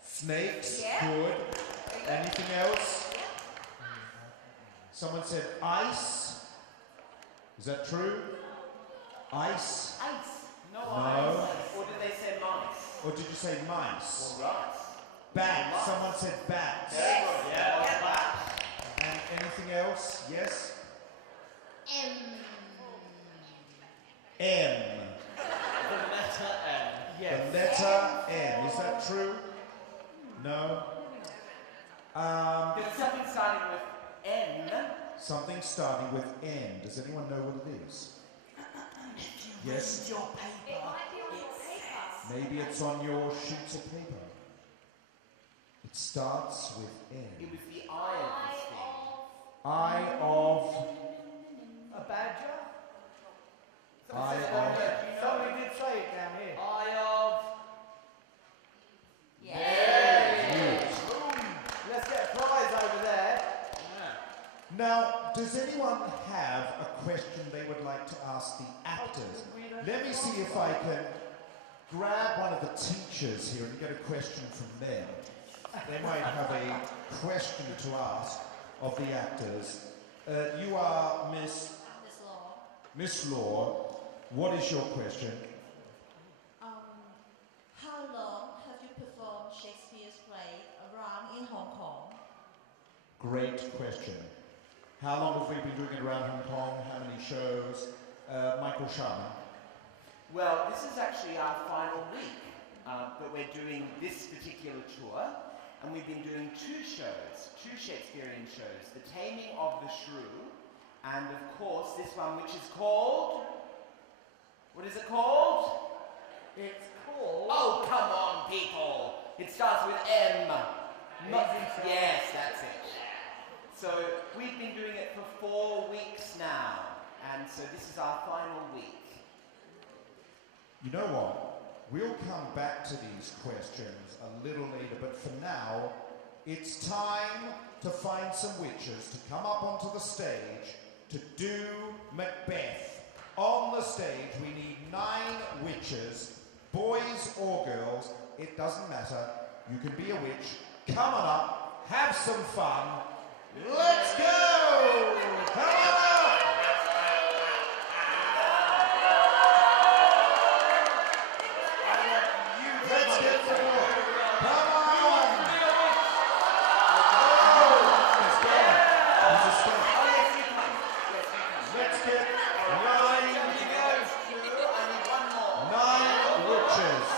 Snakes, Yeah. good. Anything else? Someone said ice. Is that true? Ice? Ice. No. No. Or did they say mice? Or did you say mice? Or rice? Bats. Someone said bats. Yes. Yeah. And anything else? Yes? M. The letter M. Yes. The letter M. Is that true? No? There's something starting with N. Something starting with N. Does anyone know what it is? Yes? It might be on your paper. Maybe it's on your sheets of paper. It starts with It N. was the eye of this thing. Eye of... A badger? Eye Something says of... Now, does anyone have a question they would like to ask the actors? Let me see if I can grab one of the teachers here and get a question from them. They might have a question to ask of the actors. You are Miss Law. Miss Law. What is your question? How long have you performed Shakespeare's play around in Hong Kong? Great question. How long have we been doing it around Hong Kong? How many shows? Michael Sharman. Well, this is actually our final week, but we're doing this particular tour, and we've been doing two shows, two Shakespearean shows, The Taming of the Shrew, and of course this one which is called, what is it called? It's called... Oh, come on, people! It starts with M. Yes, that's it. So we've been doing it for 4 weeks now, and so this is our final week. You know what? We'll come back to these questions a little later, but for now, it's time to find some witches to come up onto the stage to do Macbeth. On the stage, we need 9 witches, boys or girls, it doesn't matter. You can be a witch. Come on up, have some fun. Let's go! Come on up! Let's get to work. Come on! Oh, he's gone. He's escaped. Let's get 9 witches.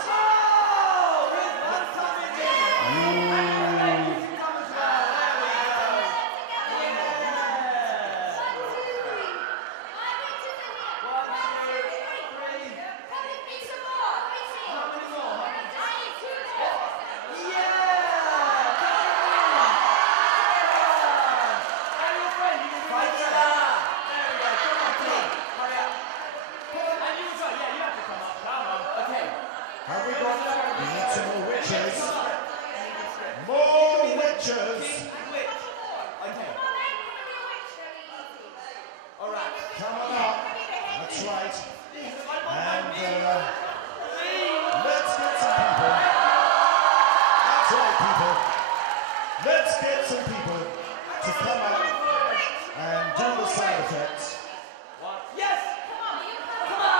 Have we got? We need some more witches. More witches. Okay. All right. Come on up. That's right. And let's get some people. That's right, people. Let's get some people to come up and do the sound effects. Yes! Come on!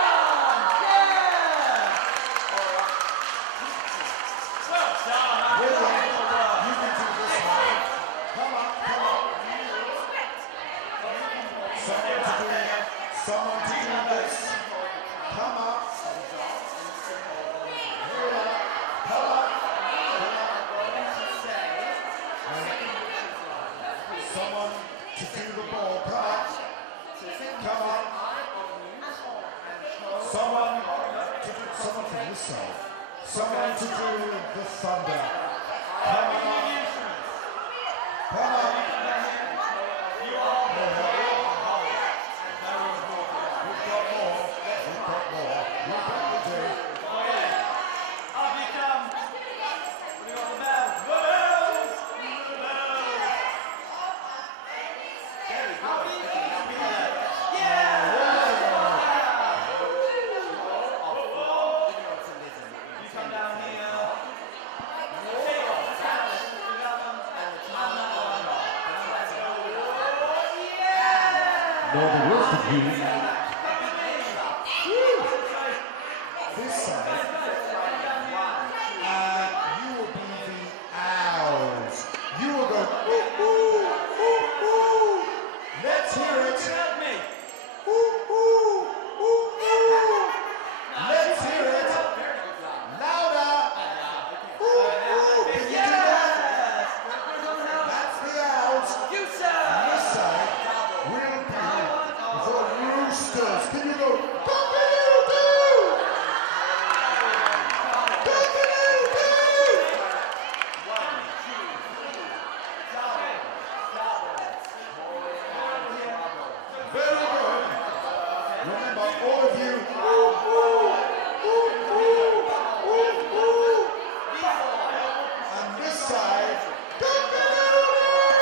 Well done! With that, you can do this one. Come up, come up. Someone to do this. Come up. Here up. Come up. Someone to do the ball. Come up. Come up. Someone from this side. Someone to do the thunder. Come up. Come up. Now the rest of you, this side, you will be the owls. You will go, ooh, ooh, ooh, ooh. Let's hear it. Ooh, ooh, ooh, ooh. Let's hear it. Louder. Ooh, ooh. Can you do that? That's the owls. This side will be the roosters. Can you go? Cock-a-doodle-doo! Cock-a-doodle-doo! Very good. Remember, all of you. Ooh, ooh, ooh, ooh, ooh, ooh. And this side. Cock-a-doodle-doo!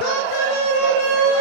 Cock-a-doodle-doo!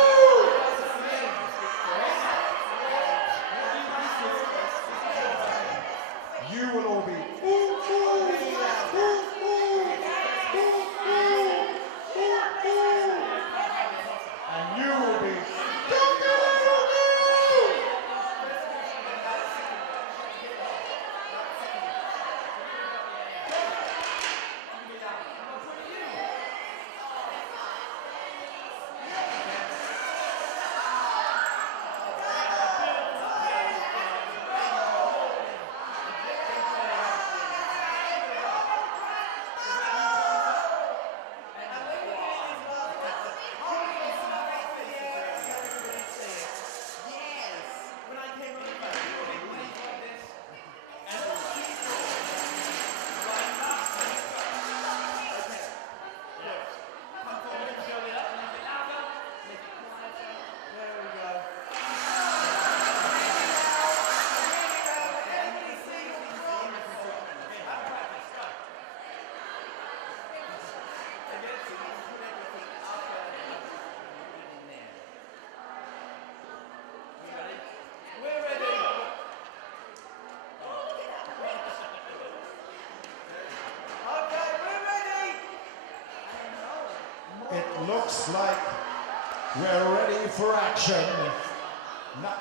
looks like we're ready for action. Now,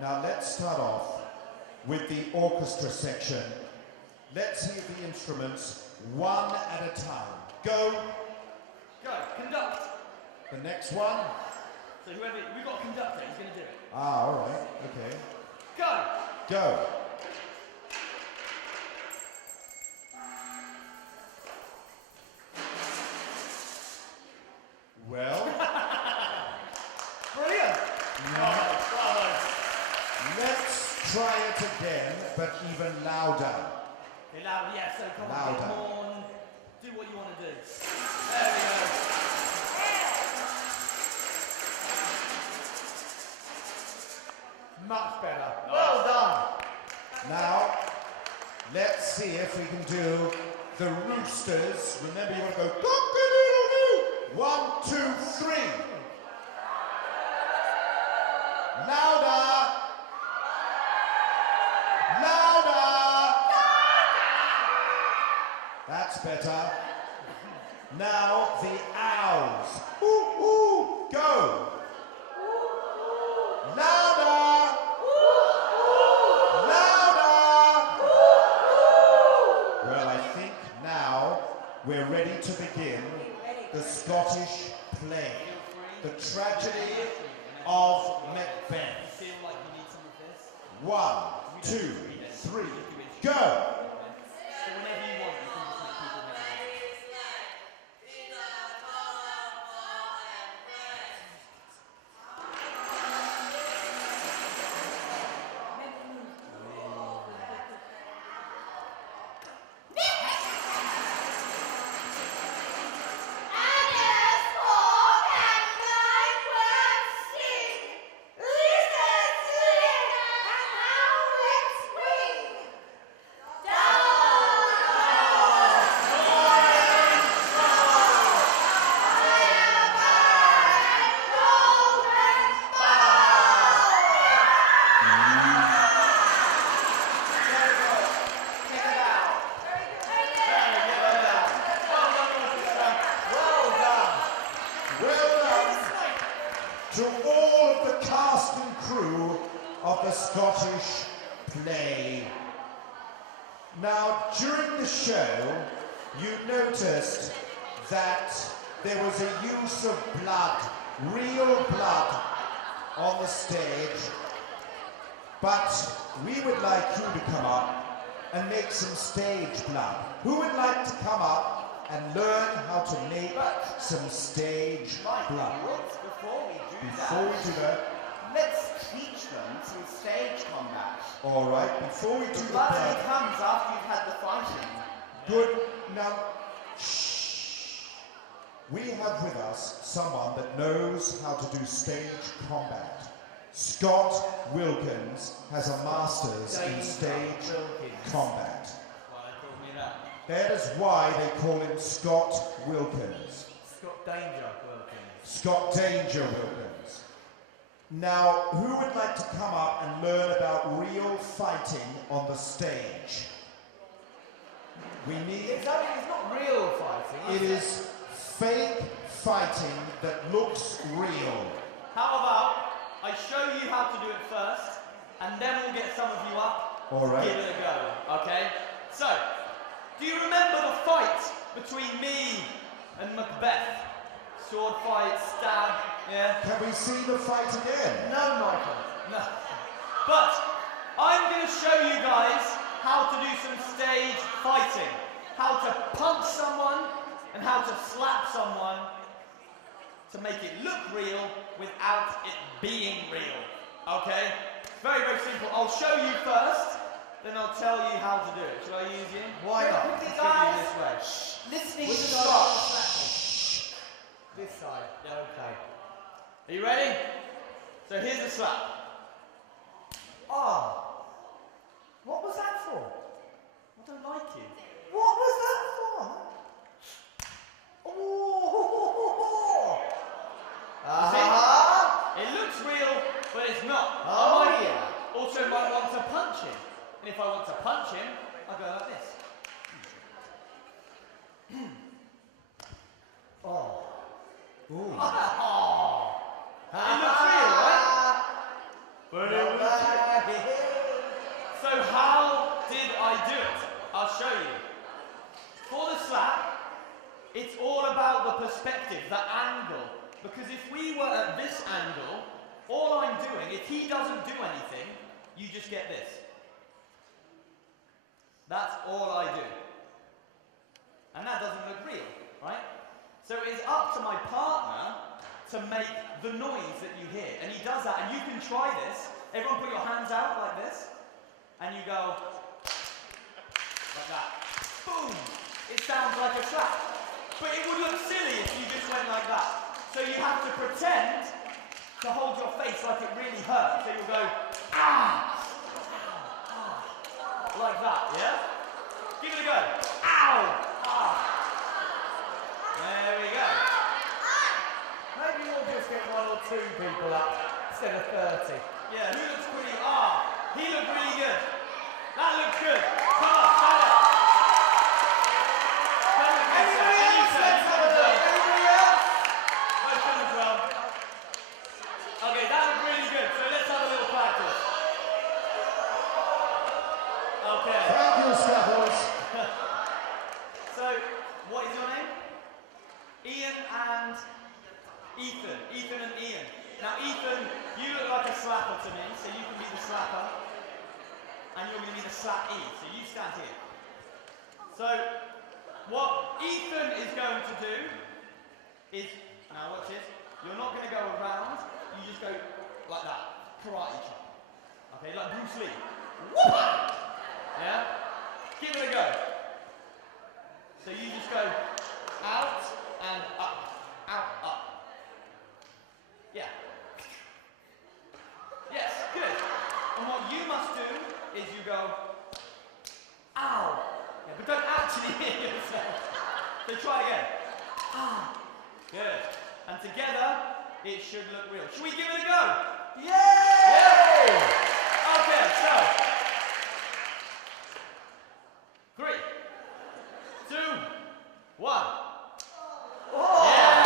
now let's start off with the orchestra section. Let's hear the instruments one at a time. Go. Go, conduct. The next one. So whoever, we've got a conductor, he's going to do it. Ah, all right. Okay. Go. Go. Well. Brilliant. Now, Bravo. let's try it again, but even louder. Okay, louder, yeah, so come on, Louder. get on. Do what you want to do. There we go. Much better. Well done. Now, let's see if we can do the roosters. Remember, you want to go cock-a-doodle-doo. 1, 2, 3. Louder. Louder. That's better. Now the owls. Ooh, ooh, go. Louder. Louder. Well, I think now we're ready to begin the Scottish play, the tragedy of Macbeth. Feel like you need some of this? 1, 2, 3, go! So whenever you want, you can just make people make To all of the cast and crew of the Scottish play. Now, during the show, you noticed that there was a use of blood, real blood, on the stage. But we would like you to come up and make some stage blood. Who would like to come up and learn how to make some stage blood? Before we do that, let's teach them some stage combat. all right, before we do the Blood blood, only comes after you've had the fighting. good, now, shh. We have with us someone that knows how to do stage combat. Scott Wilkins has a master's in stage combat. That is why they call him Scott Wilkins. Scott Danger Wilkins. Scott Danger Wilkins. Now, who would like to come up and learn about real fighting on the stage? We need... It's not real fighting. It is fake fighting that looks real. How about I show you how to do it first, and then we'll get some of you up All right. to give it a go, okay? So, do you remember the fight between me and Macbeth? Sword fight, stab, yeah? Can we see the fight again? No, Michael. No. But I'm going to show you guys how to do some stage fighting. How to punch someone and how to slap someone to make it look real without it being real. Okay? Very, very simple. I'll show you first, then I'll tell you how to do it. Shall I use you? Why not? Let's Let's get get you you this way. Listening Which to side? Scott. This side. Okay. Are you ready? So here's the slap. Oh. What was that for? I don't like you. What was that for? Oh. See? It looks real, but it's not. Oh, I might yeah. also might want to punch if I want to punch him, I go like this. Oh. Ooh. Oh. It looks real, right? But it was real. So how did I do it? I'll show you. For the slap, it's all about the perspective, the angle. Because if we were at this angle, all I'm doing, if he doesn't do anything, you just get this. That's all I do. And that doesn't look real, right? So it's up to my partner to make the noise that you hear. And he does that, and you can try this. Everyone put your hands out like this, and you go like that. Boom! It sounds like a slap. But it would look silly if you just went like that. So you have to pretend to hold your face like it really hurts. So you'll go, ah! Like that, yeah? Give it a go. Ow! Ah! There we go. Maybe we'll just get 1 or 2 people up instead of 30. Yeah, who looks pretty? Ah, he looked really good. That looks good. Come on, stand up. Anybody else? Let's have a look. Anybody else? Both come as well. Okay, that looked really good. So let's have a little practice. Okay. Thank you, Scuffles. So, what is your name? Ian and Ethan. Ethan and Ian. Now, Ethan, you look like a slapper to me, so you can be the slapper. And you're going to be the slappee, so you stand here. So, what Ethan is going to do is, now watch this, you're not going to go around, you just go like that. Karate chop. Okay, like Bruce Lee. Whoop! Yeah? Give it a go. So you just go out and up. Out, up. Yeah. Yes, good. And what you must do is you go, ow. Yeah, but don't actually hit yourself. So try again. Ah. Good. And together, it should look real. Should we give it a go? Yay! Yeah. Okay, so. 3, 2, 1. Oh! Yeah!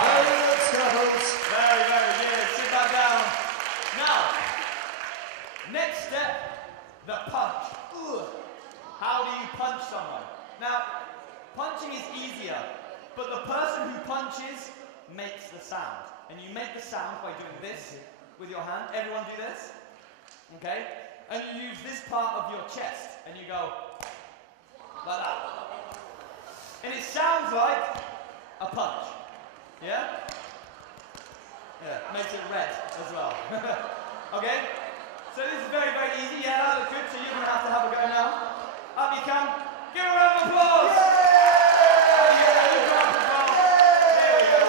Very good, Scuffles. Very, very good. Sit back down. Now, next step, the punch. Ugh. How do you punch someone? Now, punching is easier, but the person who punches makes the sound. And you make the sound by doing this with your hand. Everyone do this. Okay? And you use this part of your chest, and you go like that. And it sounds like a punch. Yeah? Yeah, makes it red as well. Okay? So this is very, very easy. Yeah, that looks good. So you're going to have a go now. Up you come. Give a round of applause. Yeah, good job as well. There we go.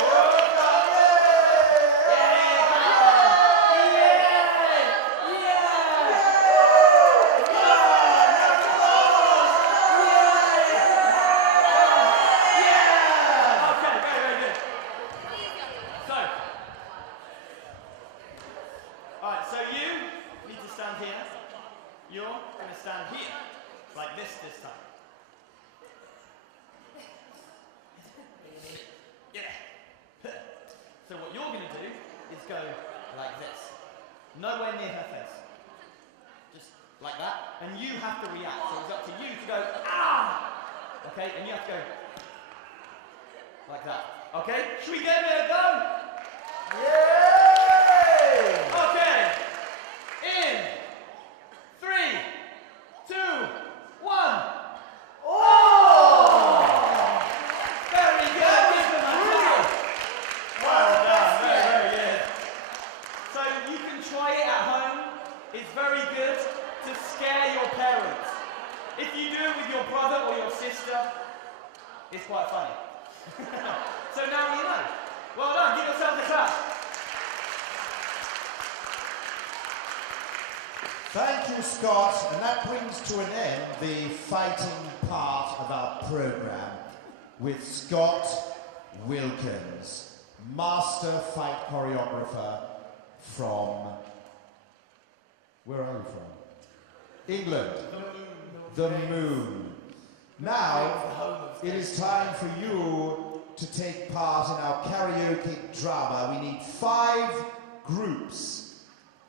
This time. Yeah. So what you're going to do is go like this. Nowhere near her face. Just like that. And you have to react. So it's up to you to go, ah! Okay? And you have to go like that. Okay? Should we give it a go? Yay! Okay. In 3, 2, 1. Oh! Very good. Give them a clap. Well done. Very, very good. So you can try it at home. It's very good to scare your parents. If you do it with your brother or your sister, it's quite funny. So now you know. Well done. Give yourselves a clap. Thank you, Scott. And that brings to an end the fighting part of our program with Scott Wilkins, master fight choreographer from... Where are you from? England. The moon. Now, it is time for you to take part in our karaoke drama. We need 5 groups,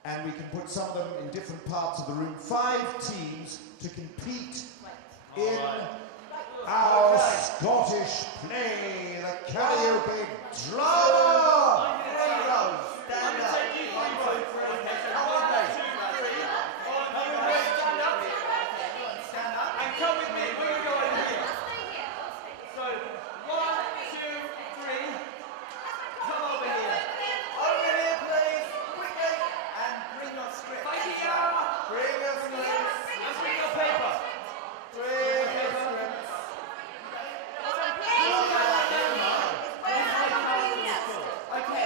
and we can put some of them in different parts of the room. 5 teams to compete in our Scottish play, the karaoke drama. Stand up. And come with me, we're going to go over here. So, 1, 2, 3. Come over here. Over here, please. Quickly. And bring your script. Bring your scripts. And bring your paper. Bring your scripts. Okay,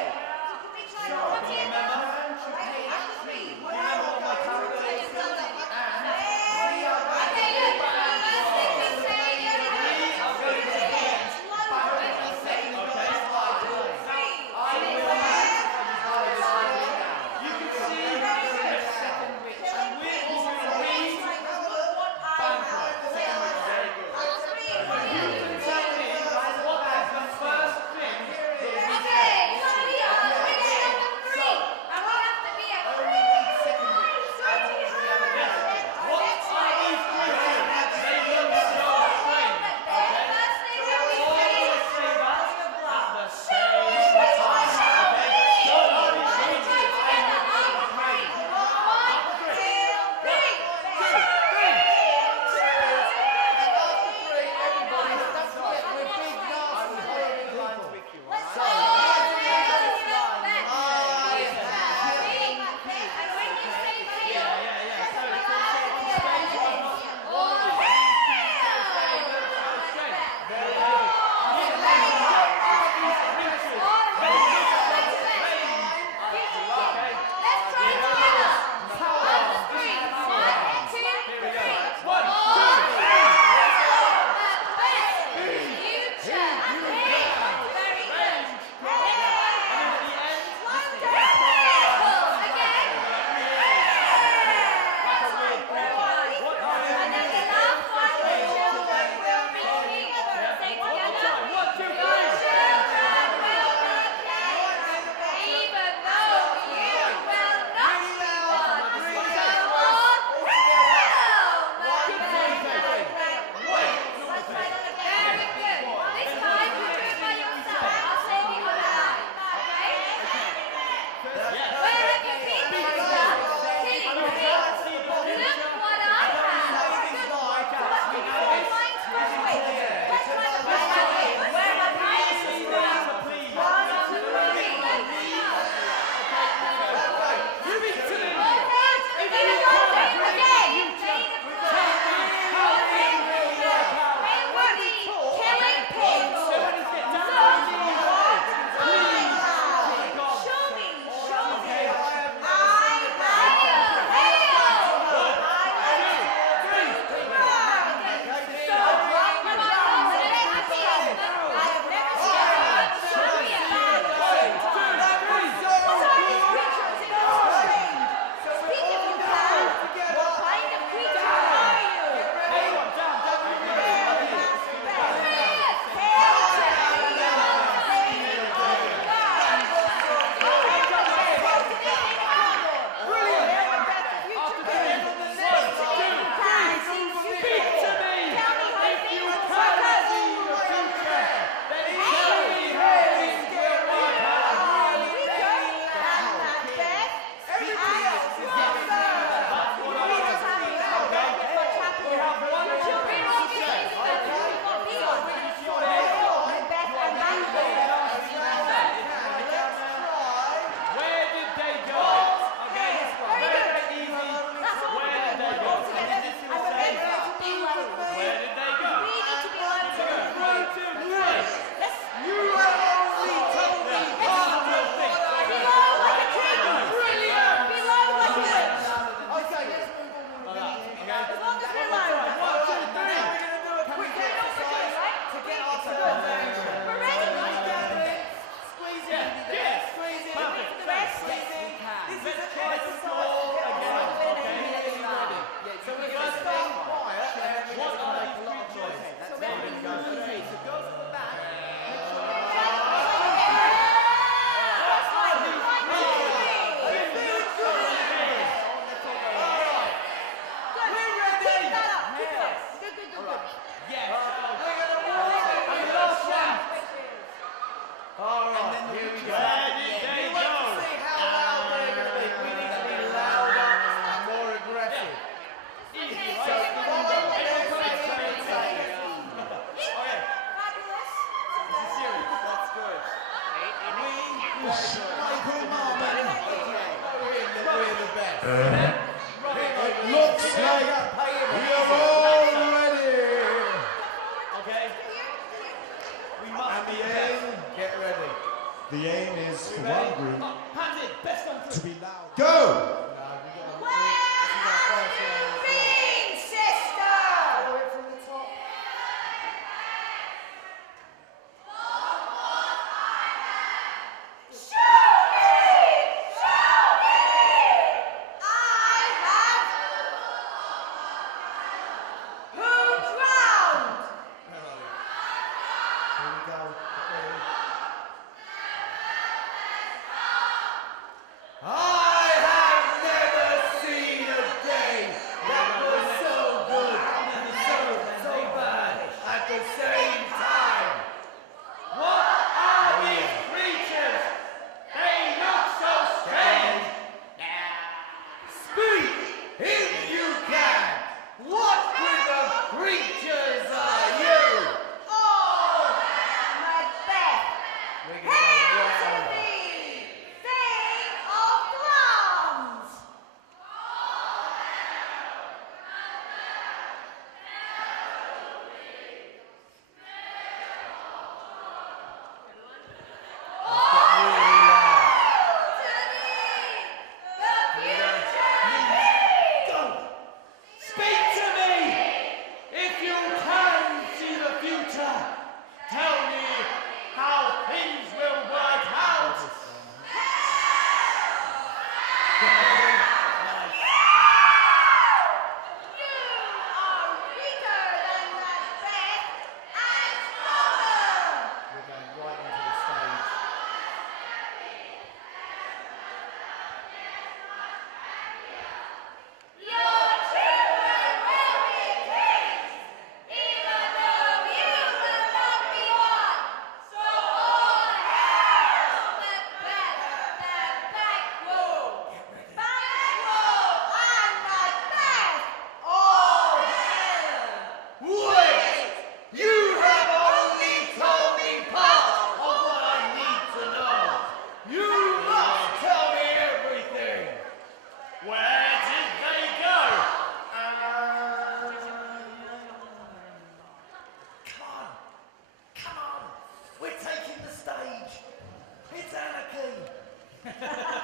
Yes. Last one. All right, And then the here we go. There you go. See how loud they're going to be. We need to be louder and more aggressive. Easy, So right? follow their Fabulous. This is serious. That's good. Michael Marmon. We're the best. It looks like you're all ready. Okay. We must And be the the best. aim, Get ready. the aim is for one group Hands in. Best on to three. be loud. Go! Big sister!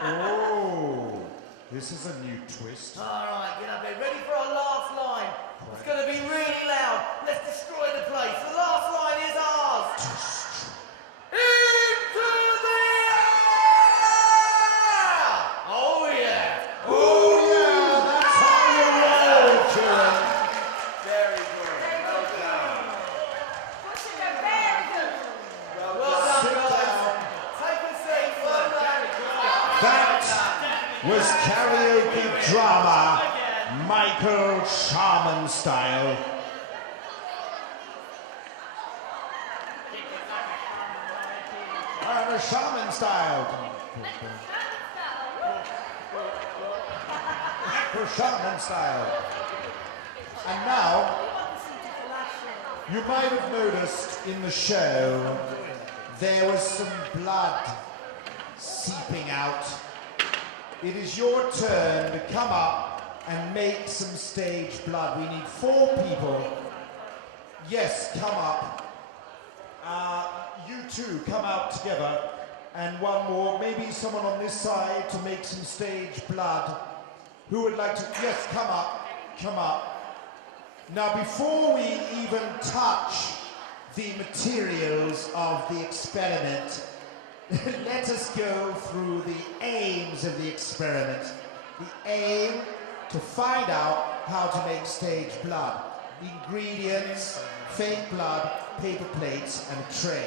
Oh, this is a new twist. All right, get up here. Ready for our last line? It's going to be really loud. Let's destroy the place. The last line is ours. Into the air! Oh, yeah. Oh, yeah, that's how you roll, children. Very good. Well done. Well done, Sit guys. down. Take a seat. Well done. That was karaoke drama, Michael Sharman style. The Sharman style. For Sharman style. And now, you might have noticed in the show, there was some blood seeping out. It is your turn to come up and make some stage blood. We need 4 people. Yes, come up. You two come out together. And one more, maybe someone on this side to make some stage blood. Who would like to? Yes, come up. Come up. Now, before we even touch the materials of the experiment, let us go through the aims of the experiment. The aim to find out how to make stage blood. The ingredients, fake blood, paper plates, and a tray.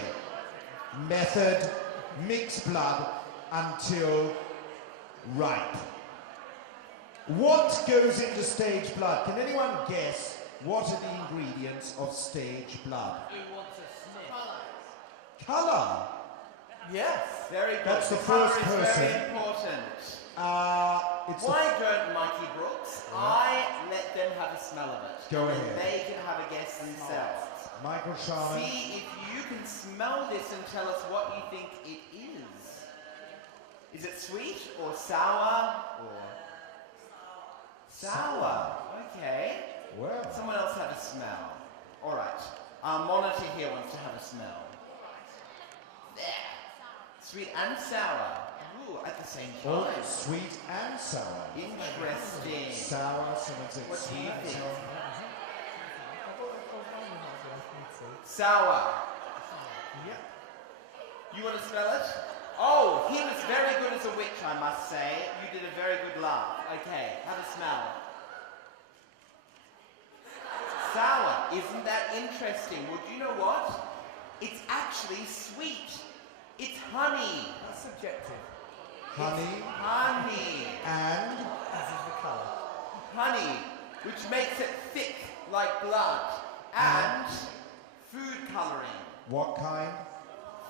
Method, mix blood until ripe. What goes into stage blood? Can anyone guess What are the ingredients of stage blood? Who wants a sniff? Colour. Yes. Very good. That's the colour first is person. very important. It's Why don't Mikey Brooks? I let them have a smell of it. Go and ahead. They can have a guess themselves. Michael Sharman. See if you can smell this and tell us what you think it is. Is it sweet or sour or sour? Okay. Well. Someone else have a smell. All right. Our monitor here wants to have a smell. There. Sweet and sour. Ooh, at the same Oh, time. sweet and sour. Interesting. Sour, someone said What do sweet you and think? sour. Sour. Yep. You want to smell it? Oh, he was very good as a witch, I must say. You did a very good laugh. Okay, have a smell. Sour. Isn't that interesting? Well, do you know what? It's actually sweet. It's honey. That's subjective. Honey Honey. and As is the colour. Honey, which makes it thick like blood. And food colouring. what kind?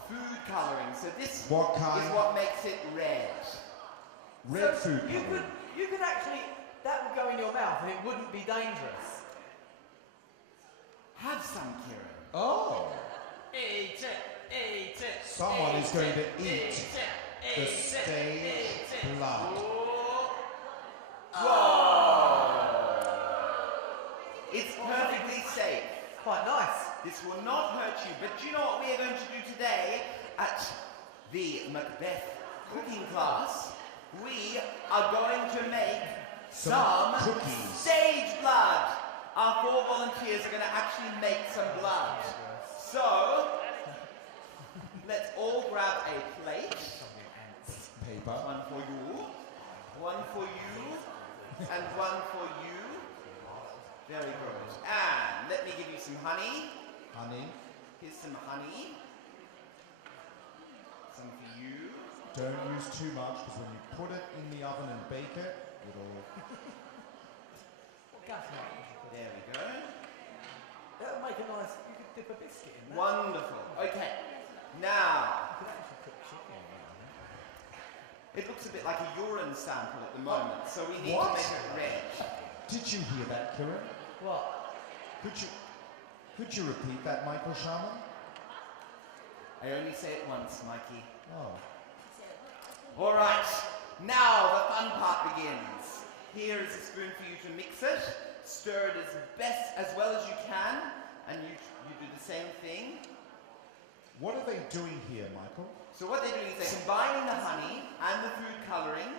Food colouring. So this What kind? is what makes it red. Red So food you colouring. you could actually, that would go in your mouth and it wouldn't be dangerous. Have some, Kieran. Oh. Eat it, eat it. Someone is going to eat it, the eat stage it. blood. Whoa! It's perfectly safe. Quite nice. This will not hurt you. But do you know what we are going to do today at the Macbeth cooking class? We are going to make some cookies. stage blood. Our 4 volunteers are going to actually make some blood. So, let's all grab a plate. Paper. One for you, one for you, and one for you. Very good. And let me give you some honey. Honey. Here's some honey. Some for you. Don't use too much because when you put it in the oven and bake it, it'll. There we go. That would make a nice, you could dip a biscuit in that. Wonderful. Okay. Now, You could actually cook chicken in that. it looks a bit like a urine sample at the moment, so we need What? to make it red. Did you hear that, Kieran? What? Could you repeat that, Michael Sharman? I only say it once, Mikey. Oh. All right, now the fun part begins. Here is a spoon for you to mix it. Stir it as well as you can, and you do the same thing. What are they doing here, Michael? So what they're doing is they're combining the honey and the food colouring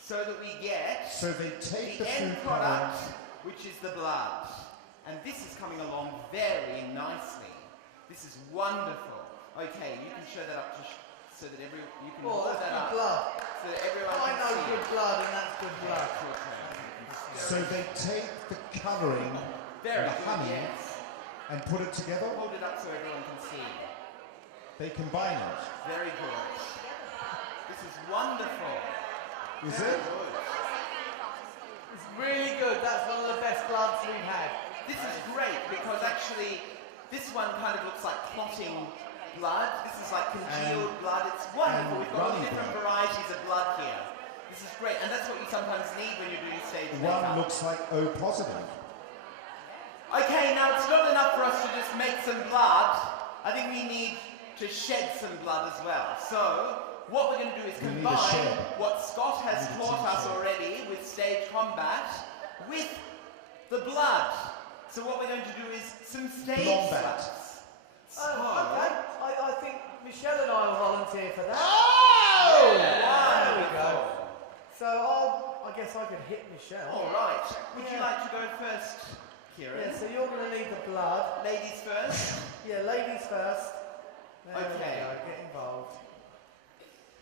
so that we get So they take the the end food product, coloring. which is the blood. And this is coming along very nicely. This is wonderful. Okay, you can show that up so that you can Oh, hold that's that good up blood. so that everyone I can know see. good blood and that's good blood. So they take the colouring Very and the good, honey yes. and put it together. Hold it up so everyone can see. They combine it. Very good. This is wonderful. Is Very it? good. It's really good. That's one of the best bloods we've had. This is great because actually this one kind of looks like clotting blood. This is like congealed blood. It's wonderful. and We've got all runny different blood. varieties of blood here. This is great, and that's what you sometimes need when you're doing stage One makeup. looks like O positive. Okay, now it's not enough for us to just make some blood. I think we need to shed some blood as well. So, what we're going to do is We need a combine shed. what Scott has We need a taught team us shed. already with stage combat with the blood. So what we're going to do is some stage Blombat. sluts. So, Okay. I think Michelle and I will volunteer for that. Oh! There we go. wonderful. So I guess I could hit Michelle. All right. Would you Yeah. like to go first, Kieran? Yeah, so you're going to need the blood. Ladies first. Yeah, ladies first. There Okay. we go, get involved.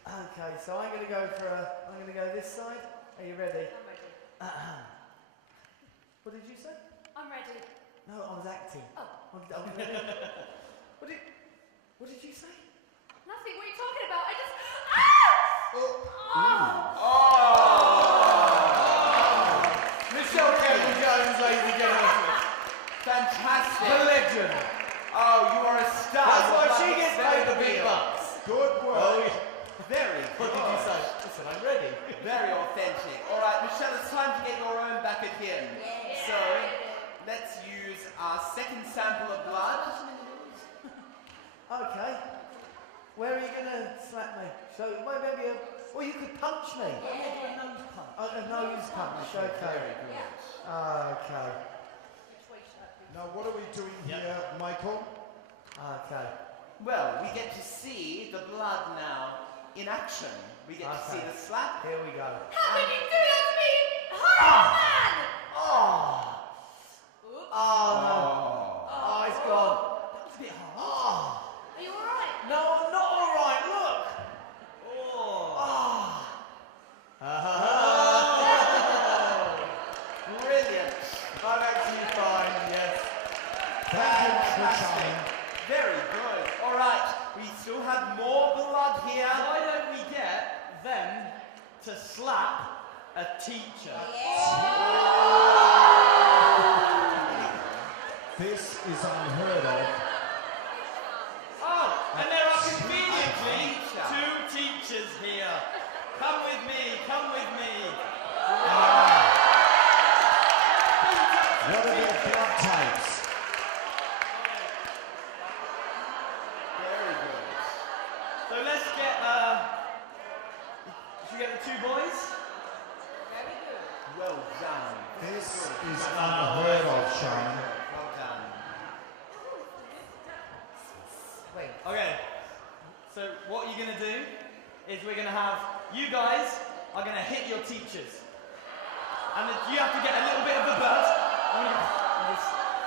Okay, so I'm going to go this side. Are you ready? I'm ready. What did you say? I'm ready. No, I was acting. Oh. What did you say? Nothing. What are you talking about? I just. Ah! Oh! Oh! Michelle Campbell Jones, ladies and gentlemen. Fantastic. The legend. Oh, you are a star. That's Your why blood she looks gets very paid the big real. bucks. Good work. Oh, yeah. Very What did you say? Listen, I'm ready. Very authentic. All right, Michelle, it's time to get your own back at him. So, let's use our second sample of blood. Okay. Where are you going to slap me? So, maybe a... Well, you could punch me. Yeah, a nose punch. A nose punch, okay. Very good. Okay. Now, what are we doing here, Michael? Okay. Well, we get to see the blood now in action. We get to see the slap. Here we go. How could you do that to me? Horrible man! Oh! Oh, no. Oh. Oh, it's gone. That was a bit hard. Oh! Are you alright? No, I'm not alright, look! Oh! Brilliant. I'm actually fine, yes. Fantastic. Very good. All right, we still have more blood here. Why don't we get them to slap a teacher? This is unheard of. Oh, and there are conveniently two teachers here. Come with me, come with me. What are their blood types? Very good. So let's get, should we get the two boys? Very good. Well done. This is unheard of, Sean. Well done. Wait. Okay, so what you're going to do is we're going to have, you guys are going to hit your teachers. And you have to get a little bit of the blood.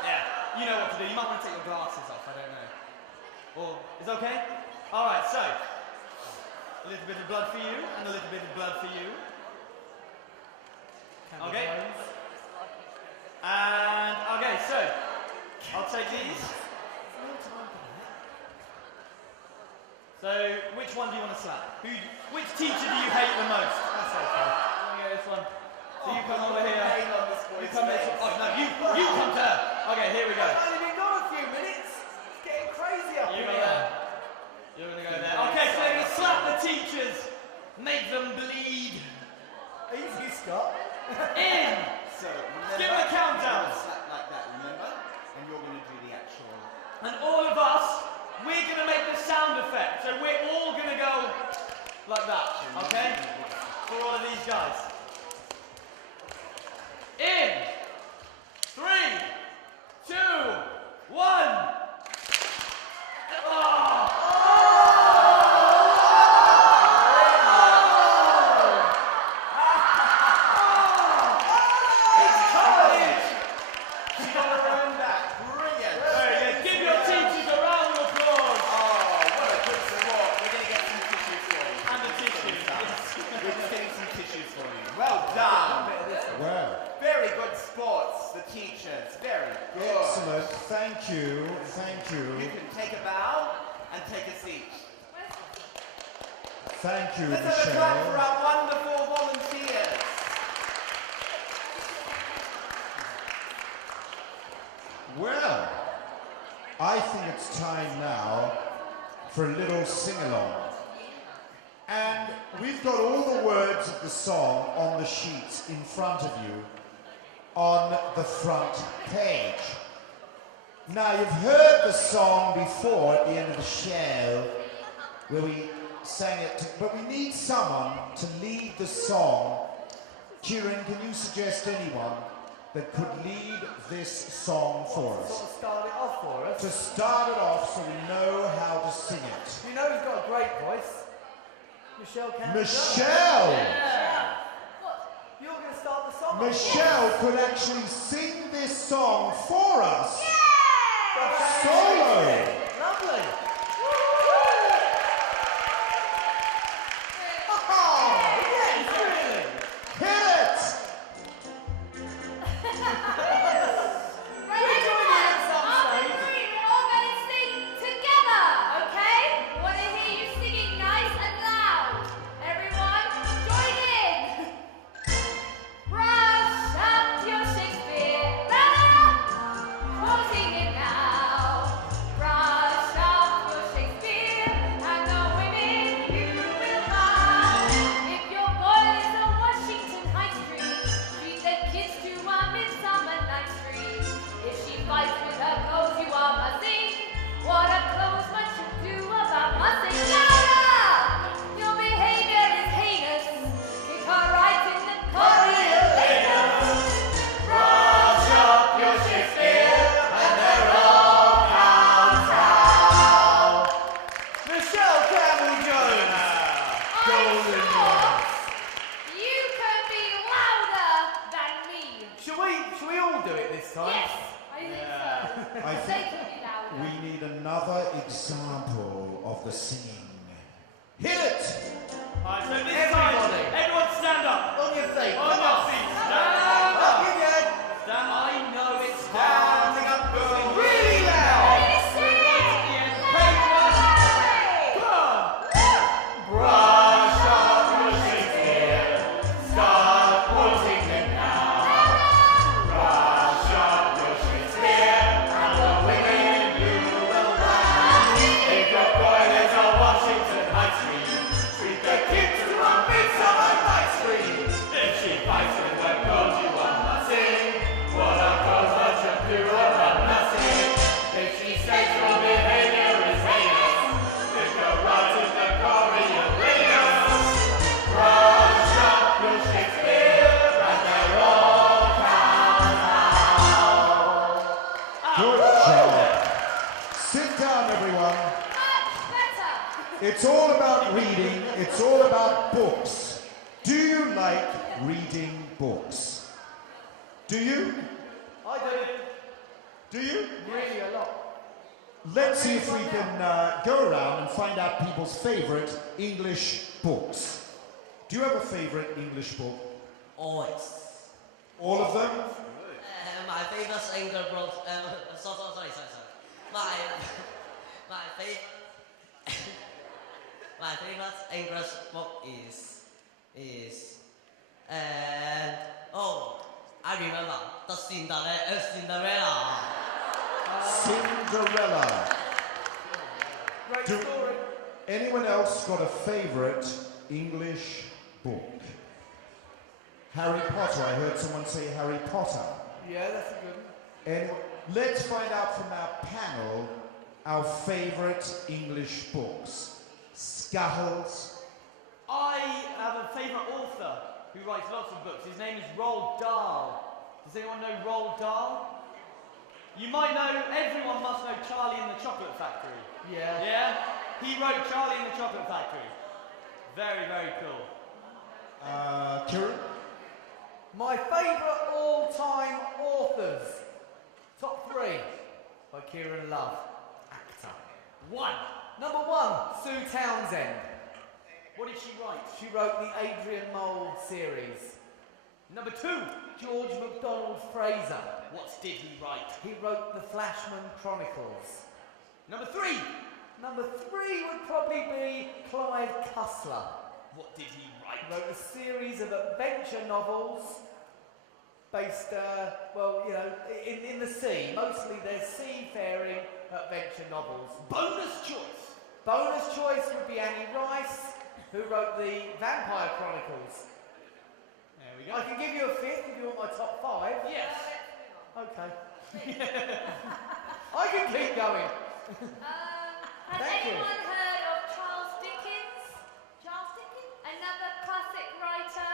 Yeah, you know what to do. You might want to take your glasses off, I don't know. Or, is it okay? Alright, so, a little bit of blood for you, and a little bit of blood for you. Okay. And, okay, so, I'll take these. So, which one do you want to slap? Which teacher do you hate the most? That's okay. Let me go this one. So you come over here. You come this one. Oh, no, you come to her. Okay, here we go. I've only been gone a few minutes. It's getting crazy up You here. go there. You're going to go there. Okay, so they're going to slap the teachers. Make them bleed. Easy, Scott. In. So, Give them a countdown. Slap like that, remember? And you're going to do the actual. And all of us, we're going to make the sound effect. So we're all going to go like that, okay? For all of these guys. In 3, 2, 1. Thank you. You can take a bow and take a seat. Thank you, Let's have a clap for Michelle. our wonderful volunteers. Well, I think it's time now for a little sing-along. And we've got all the words of the song on the sheets in front of you on the front page. Now, you've heard the song before at the end of the show where we sang it, but we need someone to lead the song. Kieran, can you suggest anyone that could lead this song for us? Sort of start it off for us. To start it off so we know how to sing it. You know who's got a great voice? Michelle Campbell. Michelle! Yeah. You're going to start the song. Michelle could actually sing this song for us. Yeah! Solo! Lovely. Brush up your Shakespeare. What was he I think so. I Say think it to me louder. we need another example of the singing. Hit it! Alright, so this Everybody. time, everyone stand up. On your feet. On your feet. Stand Up up. your head. Stand up. I know it's Standing up, going really Right loud. at the end. Page one. Come on. Brush up your Shakespeare. Start quoting him now. Brush up your Shakespeare. And the women you will have. If your boilers are Washington High Street, treat the kids to a Midsummer Night's Dream. If she fights with the girls you want to sing, what a girl's virtue do about nothing. If she says your behavior is heinous, if you're right in the Coriolanus, brush up your Shakespeare and they're all count out. Good job. Sit down, everyone. Much better. It's all about reading. It's all about books. Do you like reading books? Do you? I do. Do you? Really a lot. Let's see if we can go around and find out people's favorite English books. Do you have a favorite English book? Always. All of them? My favorite English book. Sorry. My favorite English book is and I remember the Cinderella. Cinderella. Great Do- story. Anyone else got a favorite English book? Harry Potter. I heard someone say Harry Potter. Yeah, that's a good one. Anyone? Let's find out from our panel our favorite English books. Scuttles. I have a favourite author who writes lots of books. His name is Roald Dahl. Does anyone know Roald Dahl? You might know, everyone must know Charlie and the Chocolate Factory. Yeah. Yeah? He wrote Charlie and the Chocolate Factory. Very, very cool. Kieran? My favourite all-time authors. Top 3 by Kieran Love. Actor. 1. Number 1, Sue Townsend. What did she write? She wrote the Adrian Mole series. Number 2. George MacDonald Fraser. What did he write? He wrote the Flashman Chronicles. Number 3. Number 3 would probably be Clive Cussler. What did he write? He wrote a series of adventure novels based, in the sea. Mostly they're seafaring adventure novels. Bonus choice. Bonus choice would be Annie Rice, who wrote the Vampire Chronicles. There we I can give you a 5th if you want my top 5. Yes. Okay. I can keep going. Has Thank you. anyone heard of Charles Dickens? Charles Dickens? Another classic writer.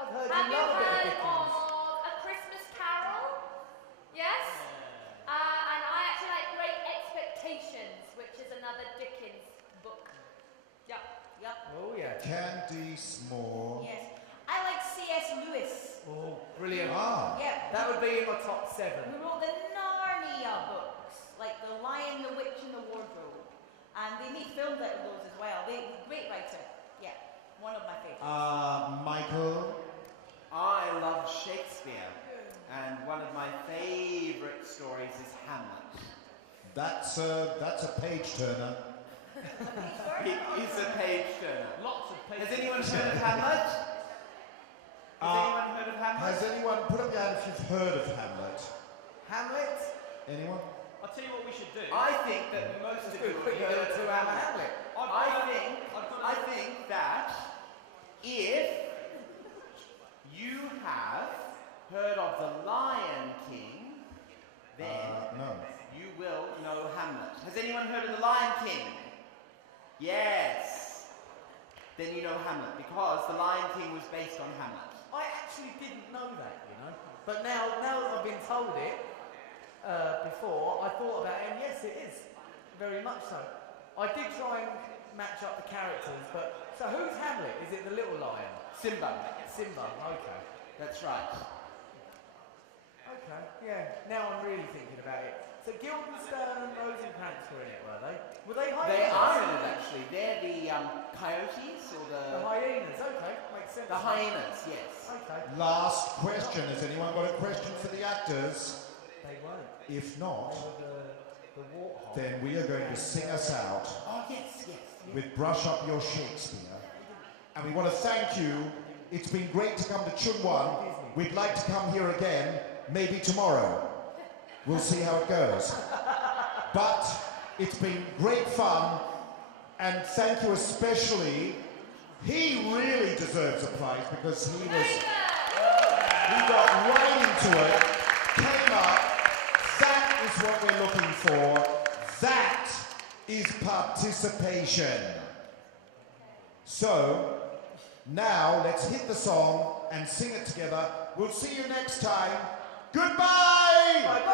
I've heard Have you you love a bit of heard Dickens. of A Christmas Carol? Yes? And I actually like Great Expectations, which is another Dickens book. Yep. Oh yeah. Candice Moore. Yes. I like C.S. Lewis. Oh, brilliant. Yeah. That would be in my top 7. Who wrote the Narnia books, like The Lion, the Witch, and the Wardrobe. And they made films out of those as well. Great writer. Yeah, one of my favorites. Michael. I love Shakespeare, and one of my favourite stories is Hamlet. That's a page turner. He's a page turner. Lots of pages. Has anyone heard of Hamlet? Has anyone heard of Hamlet? Has anyone put up your hand if you've heard of Hamlet? Hamlet? Anyone? I'll tell you what we should do. I think that most of you quickly have do heard a of 2-hour Hamlet. Hamlet. I think that if you have heard of The Lion King, then No. you will know Hamlet. Has anyone heard of The Lion King? Yes. Then you know Hamlet, because The Lion King was based on Hamlet. I actually didn't know that, you know. But now that I've been told it before, I thought about it, and yes, it is. Very much so. I did try and match up the characters, but... So who's Hamlet? Is it the little lion? Simba. Simba, okay. That's right. Okay, yeah. Now I'm really thinking about it. So Guildenstern and Rosencrantz were in it, were they? Were they hyenas? They are in it, actually. They're the coyotes or The hyenas, okay. Makes sense. The hyenas, yes. Okay. Last question. Has anyone got a question for the actors? They won't. If not, They were the warthog. then we are going to sing us out Oh, yes, yes. with Brush Up Your Shakespeare. And we want to thank you. It's been great to come to Chunwan. We'd like to come here again, maybe tomorrow. We'll see how it goes. But it's been great fun, and thank you especially. He really deserves a prize because he got right into it, came up. That is what we're looking for. That is participation. So, now let's hit the song and sing it together. We'll see you next time. Goodbye! Bye-bye!